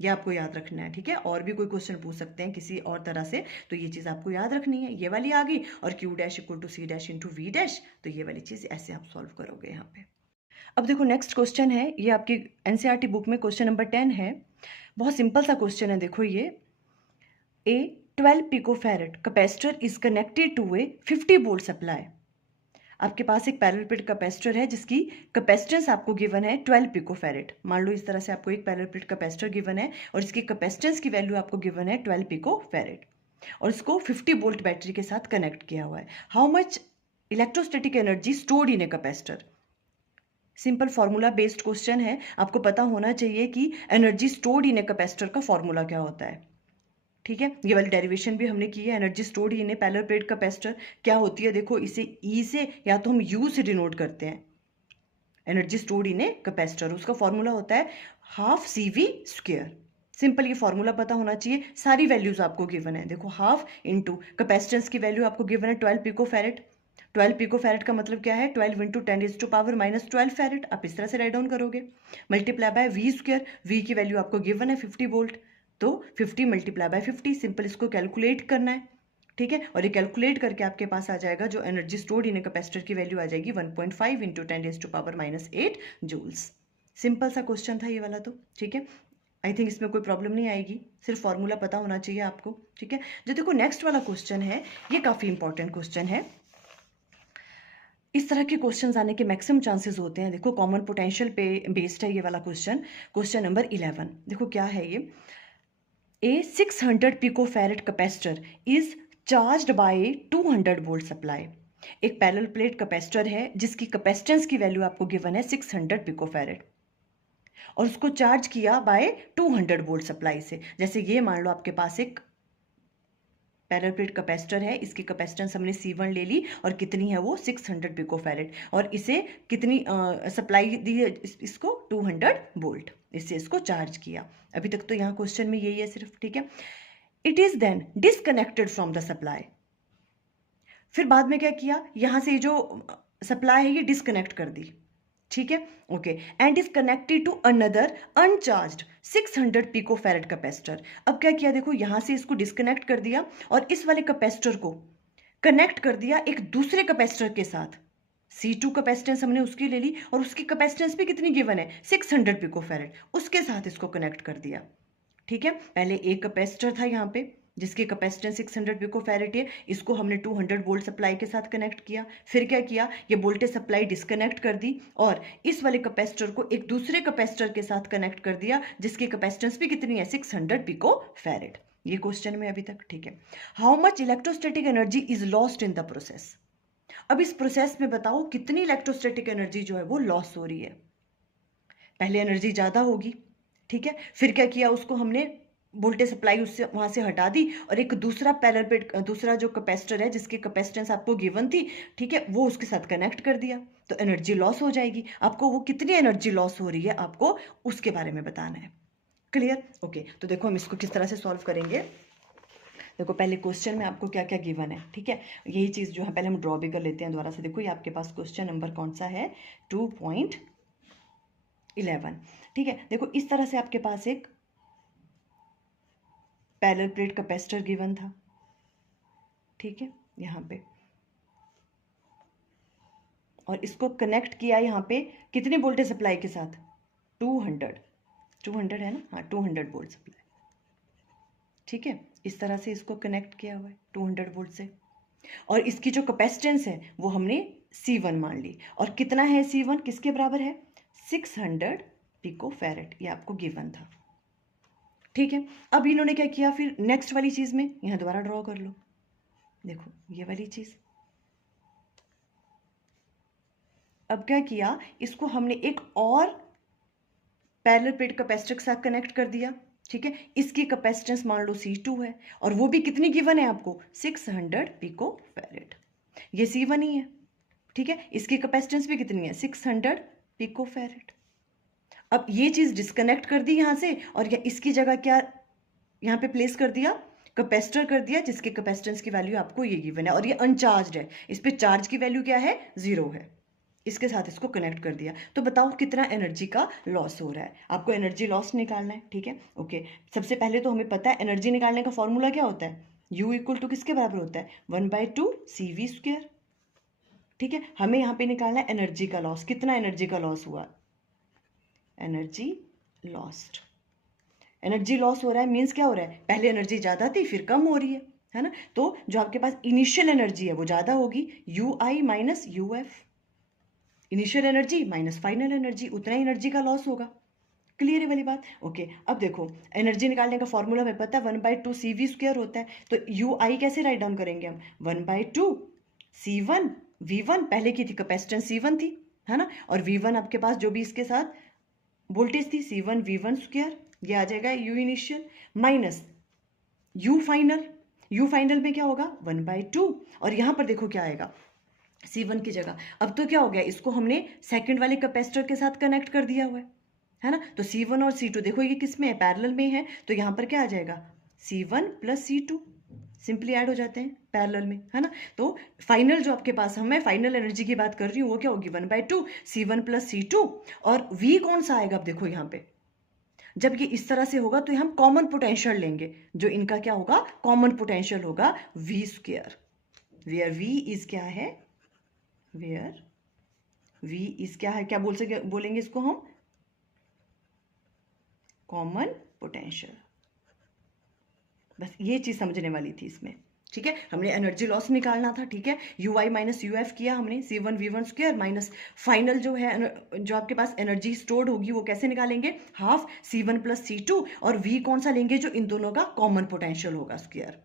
ये आपको याद रखना है, ठीक है। और भी कोई क्वेश्चन पूछ सकते हैं किसी और तरह से, तो ये चीज़ आपको याद रखनी है। ये वाली आ गई, और Q dash equal to C dash into V dash, तो ये वाली चीज़ ऐसे आप सॉल्व करोगे यहाँ पे। अब देखो नेक्स्ट क्वेश्चन है, ये आपकी एनसीईआरटी बुक में क्वेश्चन नंबर 10 है। बहुत सिंपल सा क्वेश्चन है, देखो ये। A 12 picofarad capacitor is connected to a 50 volt supply. आपके पास एक पैरेलल प्लेट कैपेसिटर है जिसकी कैपेसिटेंस आपको गिवन है 12 पिकोफैरेड। मान लो इस तरह से आपको एक पैरेलल प्लेट कैपेसिटर गिवन है और इसकी कैपेसिटेंस की वैल्यू आपको गिवन है 12 पिकोफैरेड, और इसको 50 वोल्ट बैटरी के साथ कनेक्ट किया हुआ है। How much electrostatic energy stored in a capacitor. Simple formula based question है, आपको पता होना चाहिए कि energy stored in a capacitor का फॉर्मूला क्या होता है, ठीक है। ये वाली डेरिवेशन भी हमने की है। Energy stored in a parallel plate capacitor क्या होती है, देखो इसे ई से या तो हम यू से डिनोट करते हैं। Energy stored in a capacitor, उसका फॉर्मूला होता है half C V square. Simple ये फॉर्मूला पता होना चाहिए। सारी वैल्यूज आपको गिवन है, देखो हाफ इंटू कैपेसिटेंस की वैल्यू आपको गिवन है 12 पिकोफैरेड। 12 पिकोफैरेड का मतलब क्या है, 12 इंटू 10⁻⁻12 फैरेड। आप इस तरह से राइट डाउन करोगे, मल्टीप्लाई बाय वी स्क्वायर। वी की वैल्यू आपको गिवन है 50 वोल्ट, तो 50 मल्टीप्लाई बाय 50। सिंपल इसको कैलकुलेट करना है, ठीक है। और ये कैलकुलेट करके आपके पास आ जाएगा जो energy stored in a capacitor की वैल्यू आ जाएगी 1.5 इंटू 10⁻⁻8 जूल्स। सिंपल सा क्वेश्चन था ये वाला तो, ठीक है। आई थिंक इसमें कोई प्रॉब्लम नहीं आएगी, सिर्फ फॉर्मूला पता होना चाहिए आपको, ठीक है। जो देखो नेक्स्ट वाला क्वेश्चन है, ये काफ़ी इंपॉर्टेंट क्वेश्चन है। इस तरह के क्वेश्चंस आने के मैक्सिमम चांसेस होते हैं। देखो कॉमन पोटेंशियल पे बेस्ड है ये वाला क्वेश्चन। क्वेश्चन नंबर 11, देखो क्या है ये। ए 600 picofarad capacitor is charged bye 200 volt supply. एक पैरेलल प्लेट कैपेसिटर है जिसकी कैपेसिटेंस की वैल्यू आपको गिवन है 600 पिकोफैरेड, और उसको चार्ज किया बाय 200 वोल्ट सप्लाई से। जैसे ये मान लो आपके पास एक पैरेलल प्लेट कैपेसिटर है, इसकी कैपेसिटेंस हमने C1 ले ली, और कितनी है वो 600 पिकोफैरेड, और इसे कितनी सप्लाई दी है, इसको 200 वोल्ट, इससे इसको चार्ज किया। अभी तक तो यहाँ क्वेश्चन में यही है सिर्फ, ठीक है। It is then disconnected from the supply. फिर बाद में क्या किया, यहां से जो सप्लाई है ये डिसकनेक्ट कर दी, ठीक है, okay. And is connected to another uncharged 600 picofarad capacitor. अब क्या किया, देखो यहां से इसको डिस्कनेक्ट कर दिया और इस वाले कैपेसिटर को कनेक्ट कर दिया एक दूसरे कैपेसिटर के साथ। C2 कैपेसिटेंस हमने उसकी ले ली, और उसकी कैपेसिटेंस भी कितनी गिवन है 600 पिकोफैरेड, उसके साथ इसको कनेक्ट कर दिया, ठीक है। पहले एक कैपेसिटर था यहाँ पे जिसकी कैपेसिटेंस 600 पिकोफैरेड है, इसको हमने 200 वोल्ट सप्लाई के साथ कनेक्ट किया। फिर क्या किया, ये वोल्टेज सप्लाई डिस्कनेक्ट कर दी और इस वाले कैपेसिटर को एक दूसरे कैपेसिटर के साथ कनेक्ट कर दिया जिसकी कैपेसिटेंस भी कितनी है 600 पिकोफैरेड। ये क्वेश्चन में अभी तक, ठीक है। How much electrostatic energy is lost in the process. अब इस प्रोसेस में बताओ कितनी इलेक्ट्रोस्टैटिक एनर्जी जो है वो लॉस हो रही है। पहले एनर्जी ज़्यादा होगी, ठीक है। फिर क्या किया, उसको हमने वोल्टेज सप्लाई उससे वहां से हटा दी, और एक दूसरा पैरेलल प्लेट, दूसरा जो कैपेसिटर है जिसकी कैपेसिटेंस आपको गिवन थी, ठीक है, वो उसके साथ कनेक्ट कर दिया, तो एनर्जी लॉस हो जाएगी। आपको वो कितनी एनर्जी लॉस हो रही है आपको उसके बारे में बताना है। Clear, okay. तो देखो हम इसको किस तरह से सॉल्व करेंगे। देखो पहले क्वेश्चन में आपको क्या क्या गिवन है, ठीक है। यही चीज़ जो है पहले हम ड्रॉ भी कर लेते हैं दोबारा से। देखो ये आपके पास क्वेश्चन नंबर कौन सा है, 2.11, ठीक है। देखो इस तरह से आपके पास एक पैरेलल प्लेट कैपेसिटर गिवन था, ठीक है, यहाँ पे, और इसको कनेक्ट किया यहाँ पे कितने वोल्टेज सप्लाई के साथ 200 है ना, हाँ 200 वोल्ट सप्लाई, ठीक है। इस तरह से इसको कनेक्ट किया हुआ है 200 वोल्ट से, और इसकी जो कैपेसिटेंस है वो हमने C1 मान ली, और कितना है C1 किसके बराबर है 600 पिकोफैरेड, ये आपको गिवन था, ठीक है। अब इन्होंने क्या किया फिर नेक्स्ट वाली चीज में, यहां दोबारा ड्रॉ कर लो, देखो ये वाली चीज। अब क्या किया, इसको हमने एक और पैरेलल प्लेट कैपेसिटर के साथ कनेक्ट कर दिया, ठीक है। इसकी कैपेसिटेंस मान लो C2 है, और वो भी कितनी गिवन है आपको 600 पिकोफैरेड, ये C1 ही है, ठीक है। इसकी कैपेसिटेंस भी कितनी है 600 पिकोफैरेड। अब ये चीज डिस्कनेक्ट कर दी यहां से, और इसकी जगह क्या यहां पे प्लेस कर दिया, कैपेसिटर कर दिया जिसके कैपेसिटेंस की वैल्यू आपको ये गिवन है, और ये अनचार्ज्ड है, इस पे चार्ज की वैल्यू क्या है 0 है, इसके साथ इसको कनेक्ट कर दिया, तो बताओ कितना एनर्जी का लॉस हो रहा है। आपको एनर्जी लॉस निकालना है, ठीक है। ओके, सबसे पहले तो हमें पता है एनर्जी निकालने का फॉर्मूला क्या होता है, U इक्वल टू किसके बराबर होता है, 1/2 CV स्क्वायर, ठीक है। हमें यहाँ पे निकालना है एनर्जी का लॉस, कितना एनर्जी का लॉस हुआ, एनर्जी लॉस्ट। एनर्जी लॉस हो रहा है मीन्स क्या हो रहा है, पहले एनर्जी ज़्यादा थी फिर कम हो रही है ना। तो जो आपके पास इनिशियल एनर्जी है वो ज़्यादा होगी, UI minus UF, initial energy minus final energy, उतना ही एनर्जी का लॉस होगा। क्लियर है वाली बात। ओके, अब देखो एनर्जी निकालने का फॉर्मूला हमें पता है 1/2 CV स्क्वायर होता है, तो UI कैसे राइट डाउन करेंगे हम, 1/2 C1 V1, पहले की थी कैपेसिटेंस C1 थी, है ना, और V1 आपके पास जो भी इसके साथ वोल्टेज थी C1 V1 स्क्वायर, ये आ जाएगा U initial minus U final, U final में क्या होगा 1/2, और यहाँ पर देखो क्या आएगा C1 की जगह। अब तो क्या हो गया, इसको हमने सेकंड वाले कैपेसिटर के साथ कनेक्ट कर दिया हुआ है ना, तो C1 और C2 देखो ये किस में है, पैरेलल में है, तो यहाँ पर क्या आ जाएगा C1 plus C2, simply add हो जाते हैं पैरेलल में, है ना। तो फाइनल जो आपके पास, हम मैं फाइनल एनर्जी की बात कर रही हूँ, वो क्या होगी 1/2 C1 प्लस C2, और V कौन सा आएगा, अब देखो यहाँ पे जब ये इस तरह से होगा तो हम कॉमन पोटेंशियल लेंगे, जो इनका क्या होगा कॉमन पोटेंशियल होगा V square, where V is क्या है, वेयर V इज क्या है, क्या बोलेंगे इसको हम, कॉमन पोटेंशियल। बस ये चीज समझने वाली थी इसमें, ठीक है। हमने एनर्जी लॉस निकालना था, ठीक है। UI माइनस UF किया हमने, C1 V1 square minus final जो है जो आपके पास एनर्जी स्टोर्ड होगी वो कैसे निकालेंगे, हाफ C1 प्लस C2, और V कौन सा लेंगे, जो इन दोनों का कॉमन पोटेंशियल होगा स्क्वायर,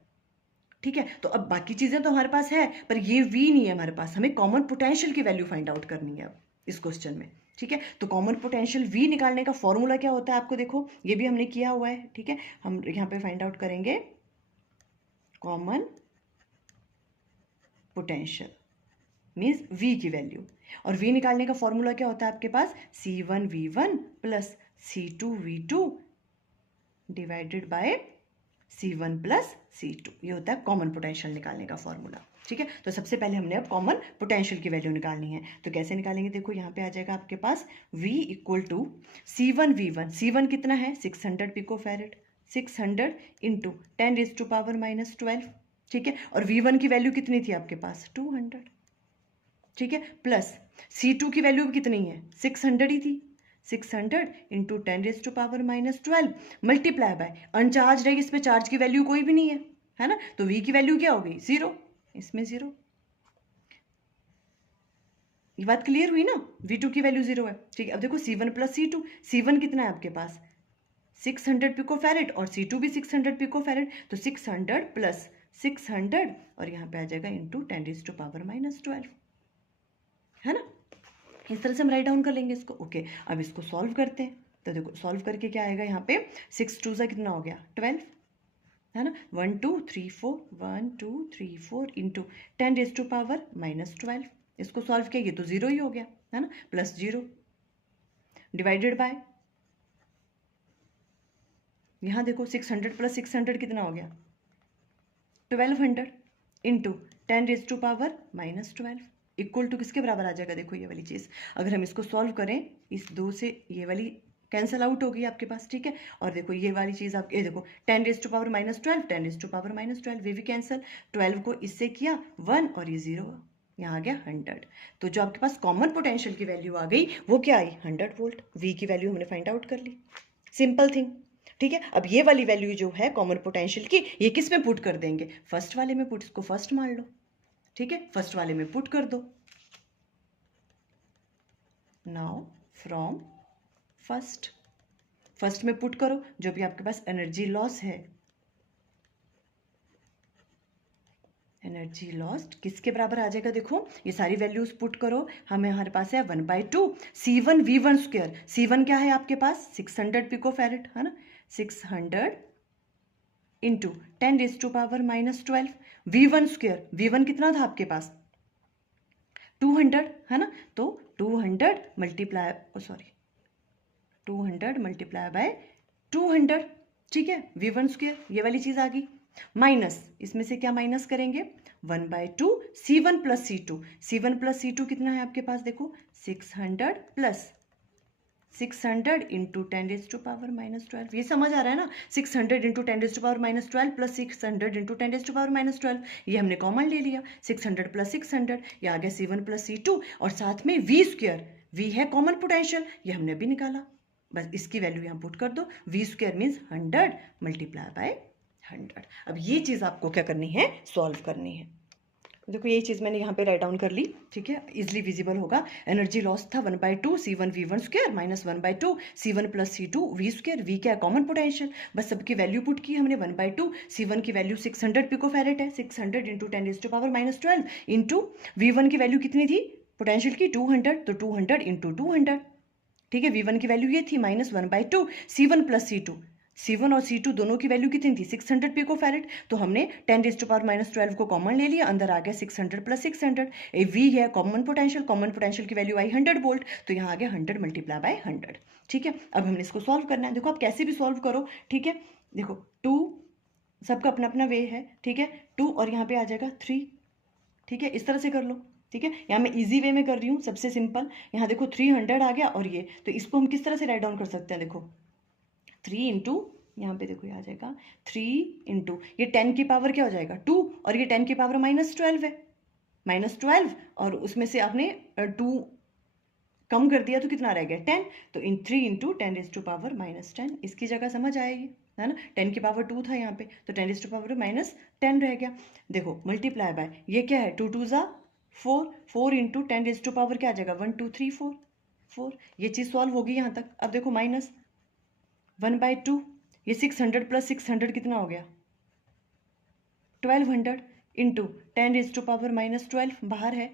ठीक है। तो अब बाकी चीजें तो हमारे पास है, पर ये V नहीं है हमारे पास, हमें कॉमन पोटेंशियल की वैल्यू फाइंड आउट करनी है अब इस क्वेश्चन में, ठीक है। तो कॉमन पोटेंशियल V निकालने का फॉर्मूला क्या होता है, आपको देखो ये भी हमने किया हुआ है, ठीक है। हम यहाँ पे फाइंड आउट करेंगे कॉमन पोटेंशियल मीन्स V की वैल्यू, और V निकालने का फॉर्मूला क्या होता है आपके पास, C1 V1 plus C2 V2 divided by C1 plus C2, ये होता है कॉमन पोटेंशियल निकालने का फॉर्मूला, ठीक है। तो सबसे पहले हमने अब कॉमन पोटेंशियल की वैल्यू निकालनी है, तो कैसे निकालेंगे, देखो यहाँ पे आ जाएगा आपके पास V equal to C1 V1, C1 कितना है 600 पिको फैरेड, 600 इंटू 10⁻⁻12, ठीक है, और V1 की वैल्यू कितनी थी आपके पास 200, ठीक है, प्लस C2 की वैल्यू कितनी है 600 ही थी, 600 इंटू 10⁻⁻12 मल्टीप्लाई बाय अनचार्ज है, इसमें चार्ज की वैल्यू कोई भी नहीं है ना, तो V की वैल्यू क्या हो गई 0, इसमें 0। ये बात क्लियर हुई ना, V2 की वैल्यू 0 है, ठीक है। अब देखो C1 प्लस C2, C1 कितना है आपके पास 600 पिको फैरेड, और C2 भी 600 पिको फैरेड, तो 600 प्लस 600, और यहाँ पे आ जाएगा इंटू 10⁻⁻12, है ना। इस तरह से हम राइट डाउन कर लेंगे इसको। ओके, अब इसको सॉल्व करते हैं, तो देखो सॉल्व करके क्या आएगा, यहाँ पे 6 2 सा कितना हो गया 12, है ना, 1 2 3 4 1 2 3 4 इंटू 10⁻⁻12, इसको सॉल्व किया ये तो 0 ही हो गया, है ना, प्लस 0 डिवाइडेड बाय, यहाँ देखो 600 प्लस 600 कितना हो गया 1200 इंटू 10⁻⁻12 इक्वल टू किसके बराबर आ जाएगा, देखो ये वाली चीज़ अगर हम इसको सॉल्व करें, इस 2 से ये वाली कैंसिल आउट होगी आपके पास, ठीक है। और देखो ये वाली चीज़ आप ये देखो 10⁻⁻12 10⁻⁻12 वे भी कैंसिल, 12 को इससे किया 1 और ये 0, यहाँ आ गया 100। तो जो आपके पास कॉमन पोटेंशियल की वैल्यू आ गई वो क्या आई 100 वोल्ट, V की वैल्यू हमने फाइंड आउट कर ली, सिंपल थिंग, ठीक है। अब ये वाली वैल्यू जो है कॉमन पोटेंशियल की, ये किस में पुट कर देंगे, फर्स्ट वाले में पुट, इसको फर्स्ट मान लो, ठीक है, फर्स्ट वाले में पुट कर दो। नाउ फ्रॉम फर्स्ट में पुट करो जो भी आपके पास एनर्जी लॉस है, एनर्जी लॉस्ट किसके बराबर आ जाएगा, देखो ये सारी वैल्यूज पुट करो, हमारे पास है 1/2 C1 V1 स्क्वायर, C1 क्या है आपके पास 600 पिको फैरेड, है ना, 600 इंटू 10⁻⁻12 V1 स्क्वायर, V1 कितना था आपके पास 200, है ना, तो 200 मल्टीप्लाई 200 मल्टीप्लाई बाय 200, ठीक है, V1 स्क्वायर ये वाली चीज़ आ गई, माइनस इसमें से क्या माइनस करेंगे 1/2 C1 plus C2, C1 plus C2 कितना है आपके पास, देखो 600 प्लस 600 इंटू 10⁻⁻12, ये समझ आ रहा है ना, 600 इंटू 10⁻⁻12 प्लस 600 इंटू 10⁻⁻12, ये हमने कॉमन ले लिया, 600 प्लस 600, ये आ गया C1 प्लस C2, और साथ में V स्क्वायर, V है कॉमन पोटेंशियल, ये हमने भी निकाला, बस इसकी वैल्यू यहाँ पुट कर दो, V square means 100 multiply by 100। अब ये चीज़ आपको क्या करनी है, सॉल्व करनी है। देखो यही चीज़ मैंने यहाँ पे राइट डाउन कर ली, ठीक है, इजिली विजिबल होगा। एनर्जी लॉस था 1/2 C1 V1 square minus 1/2 C1 plus C2 V square, V क्या है कॉमन पोटेंशियल, बस सबकी वैल्यू पुट की हमने, 1/2 C1 की वैल्यू 600 पिकोफैरेड है, 600 इंटू 10⁻⁻12 इंटू V1 की वैल्यू कितनी थी पोटेंशियल की 200, तो 200 इंटू 200, ठीक है, V1 की वैल्यू ये थी minus 1/2 C1 plus C2, C1 और C2 दोनों की वैल्यू कितनी थी 600 पिकोफैरेड, तो हमने 10⁻⁻12 को कॉमन ले लिया, अंदर आ गया 600 प्लस 600, ए V है कॉमन पोटेंशियल की वैल्यू आई 100 वोल्ट, तो यहाँ आ गया 100 मल्टीप्लाई बाय 100, ठीक है। अब हमने इसको सॉल्व करना है, देखो आप कैसे भी सॉल्व करो, ठीक है, देखो 2 सबका अपना अपना वे है, ठीक है, 2 और यहाँ पे आ जाएगा 3, ठीक है, इस तरह से कर लो, ठीक है, यहाँ मैं इजी वे में कर रही हूँ, सबसे सिंपल, यहाँ देखो 300 आ गया, और ये तो इसको हम किस तरह से राइट डाउन कर सकते हैं, देखो 3 इंटू, यहाँ पे देखो ये आ जाएगा 3 इंटू, ये 10 की पावर क्या हो जाएगा 2, और ये 10 की पावर -12 है, -12, और उसमें से आपने 2 कम कर दिया तो कितना रह गया 10, तो इन 3 इंटू 10⁻⁻10, इसकी जगह समझ आएगी, है ना, 10 की पावर 2 था यहाँ पे, तो 10⁻⁻10 रह गया, देखो मल्टीप्लाई बाय, ये क्या है 2 2 ज़ा 4, 4 इंटू 10⁻⁻, क्या आ जाएगा 1 2 3 4 4, ये चीज़ सॉल्व होगी यहाँ तक। अब देखो माइनस 1/2, ये 600 प्लस 600 कितना हो गया 1200 इंटू 10⁻⁻12 बाहर है,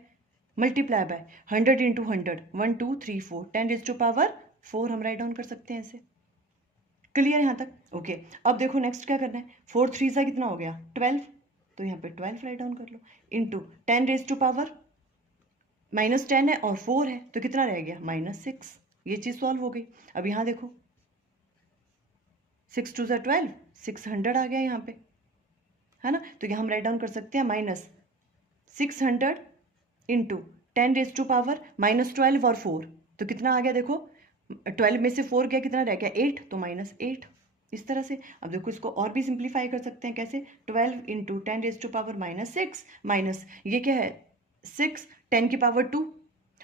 मल्टीप्लाई बाय 100 इंटू 100, 1 2 3 4, 10⁻4 हम राइट डाउन कर सकते हैं ऐसे, क्लियर यहाँ तक, ओके। अब देखो नेक्स्ट क्या करना है, 4 3 सा कितना हो गया 12, तो यहाँ पे 12 राइट डाउन कर लो, इंटू 10⁻⁻10 है और 4 है, तो कितना रह गया -6, ये चीज़ सॉल्व हो गई। अब यहाँ देखो 6 2 ज़ा 12, 600 आ गया यहाँ पे, है ना, तो यहाँ हम राइट डाउन कर सकते हैं -600 इंटू 10⁻⁻12 और 4, तो कितना आ गया देखो 12 में से 4 गया, कितना रह गया 8, तो -8, इस तरह से। अब देखो इसको और भी सिंप्लीफाई कर सकते हैं, कैसे 12 इंटू 10⁻⁻6 माइनस ये क्या है 6, 10 की पावर 2,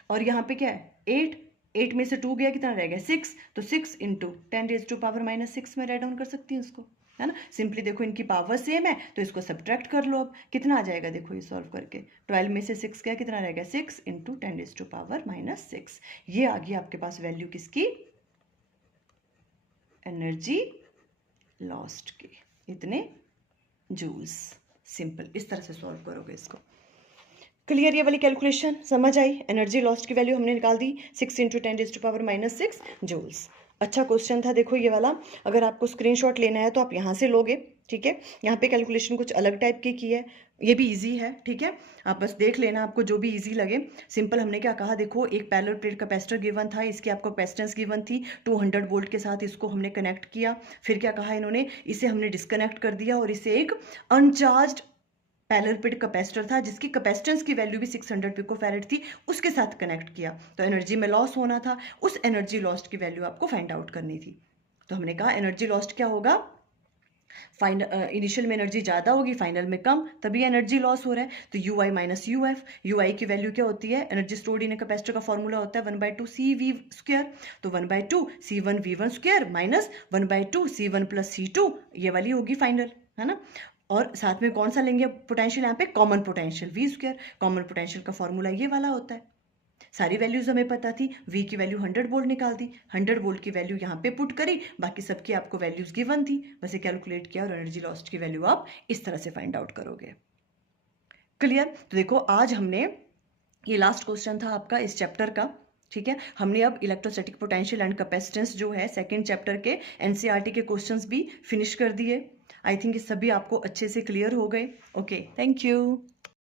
और यहाँ पे क्या है 8, 8 में से 2 गया, कितना रह गया 6, तो 6 इंटू 10⁻⁻6 में राइट डाउन कर सकती हूँ इसको, है ना, सिंपली देखो इनकी पावर सेम है तो इसको सब्ट्रैक्ट कर लो। अब कितना आ जाएगा देखो ये सॉल्व करके, 12 में से 6 गया, कितना रह गया 6 इंटू 10⁻⁻6, ये आ गई आपके पास वैल्यू किसकी, एनर्जी लॉस्ट की, इतने जूल्स। सिंपल इस तरह से सॉल्व करोगे इसको, क्लियर, ये वाली कैलकुलेशन समझ आई, एनर्जी लॉस्ट की वैल्यू हमने निकाल दी 6 इंटू 10⁻⁻6 जूल्स। अच्छा क्वेश्चन था देखो ये वाला, अगर आपको स्क्रीनशॉट लेना है तो आप यहाँ से लोगे, ठीक है, यहाँ पे कैलकुलेशन कुछ अलग टाइप की है, ये भी इजी है, ठीक है, आप बस देख लेना आपको जो भी इजी लगे। सिंपल हमने क्या कहा, देखो एक पैरेलल प्लेट कैपेसिटर गिवन था, इसकी आपको कैपेसिटेंस गिवन थी 200 वोल्ट के साथ, इसको हमने कनेक्ट किया, फिर क्या कहा इन्होंने, इसे हमने डिस्कनेक्ट कर दिया और इसे एक अनचार्ज्ड पैरेलल प्लेट कैपेसिटर था जिसकी कैपेसिटेंस की वैल्यू भी 600 पिकोफैरेड थी, उसके साथ कनेक्ट किया, तो एनर्जी में लॉस होना था, उस एनर्जी लॉस्ट की वैल्यू आपको फाइंड आउट करनी थी। तो हमने कहा एनर्जी लॉस्ट क्या होगा, इनिशियल में एनर्जी ज़्यादा होगी, फाइनल में कम, तभी एनर्जी लॉस हो रहा है, तो u i minus u f, u i की वैल्यू क्या होती है, energy stored in a capacitor का फॉर्मूला होता है 1/2 CV स्क्वायर, तो 1/2 C1 V1 square minus 1/2 C1 plus C2, ये वाली होगी फाइनल, है ना, और साथ में कौन सा लेंगे पोटेंशियल, यहाँ पे common potential V square, common potential का फॉर्मूला ये वाला होता है। सारी वैल्यूज हमें पता थी, V की वैल्यू 100 वोल्ट निकाल दी, 100 वोल्ट की वैल्यू यहाँ पे पुट करी, बाकी सबकी आपको वैल्यूज गिवन थी, बस ये कैलकुलेट किया और एनर्जी लॉस्ट की वैल्यू आप इस तरह से फाइंड आउट करोगे, क्लियर। तो देखो आज हमने, ये लास्ट क्वेश्चन था आपका इस चैप्टर का, ठीक है, हमने अब इलेक्ट्रोस्टैटिक पोटेंशियल एंड कैपेसिटेंस जो है सेकंड चैप्टर के एनसीईआरटी के क्वेश्चंस भी फिनिश कर दिए। आई थिंक ये सभी आपको अच्छे से क्लियर हो गए। Okay, thank you.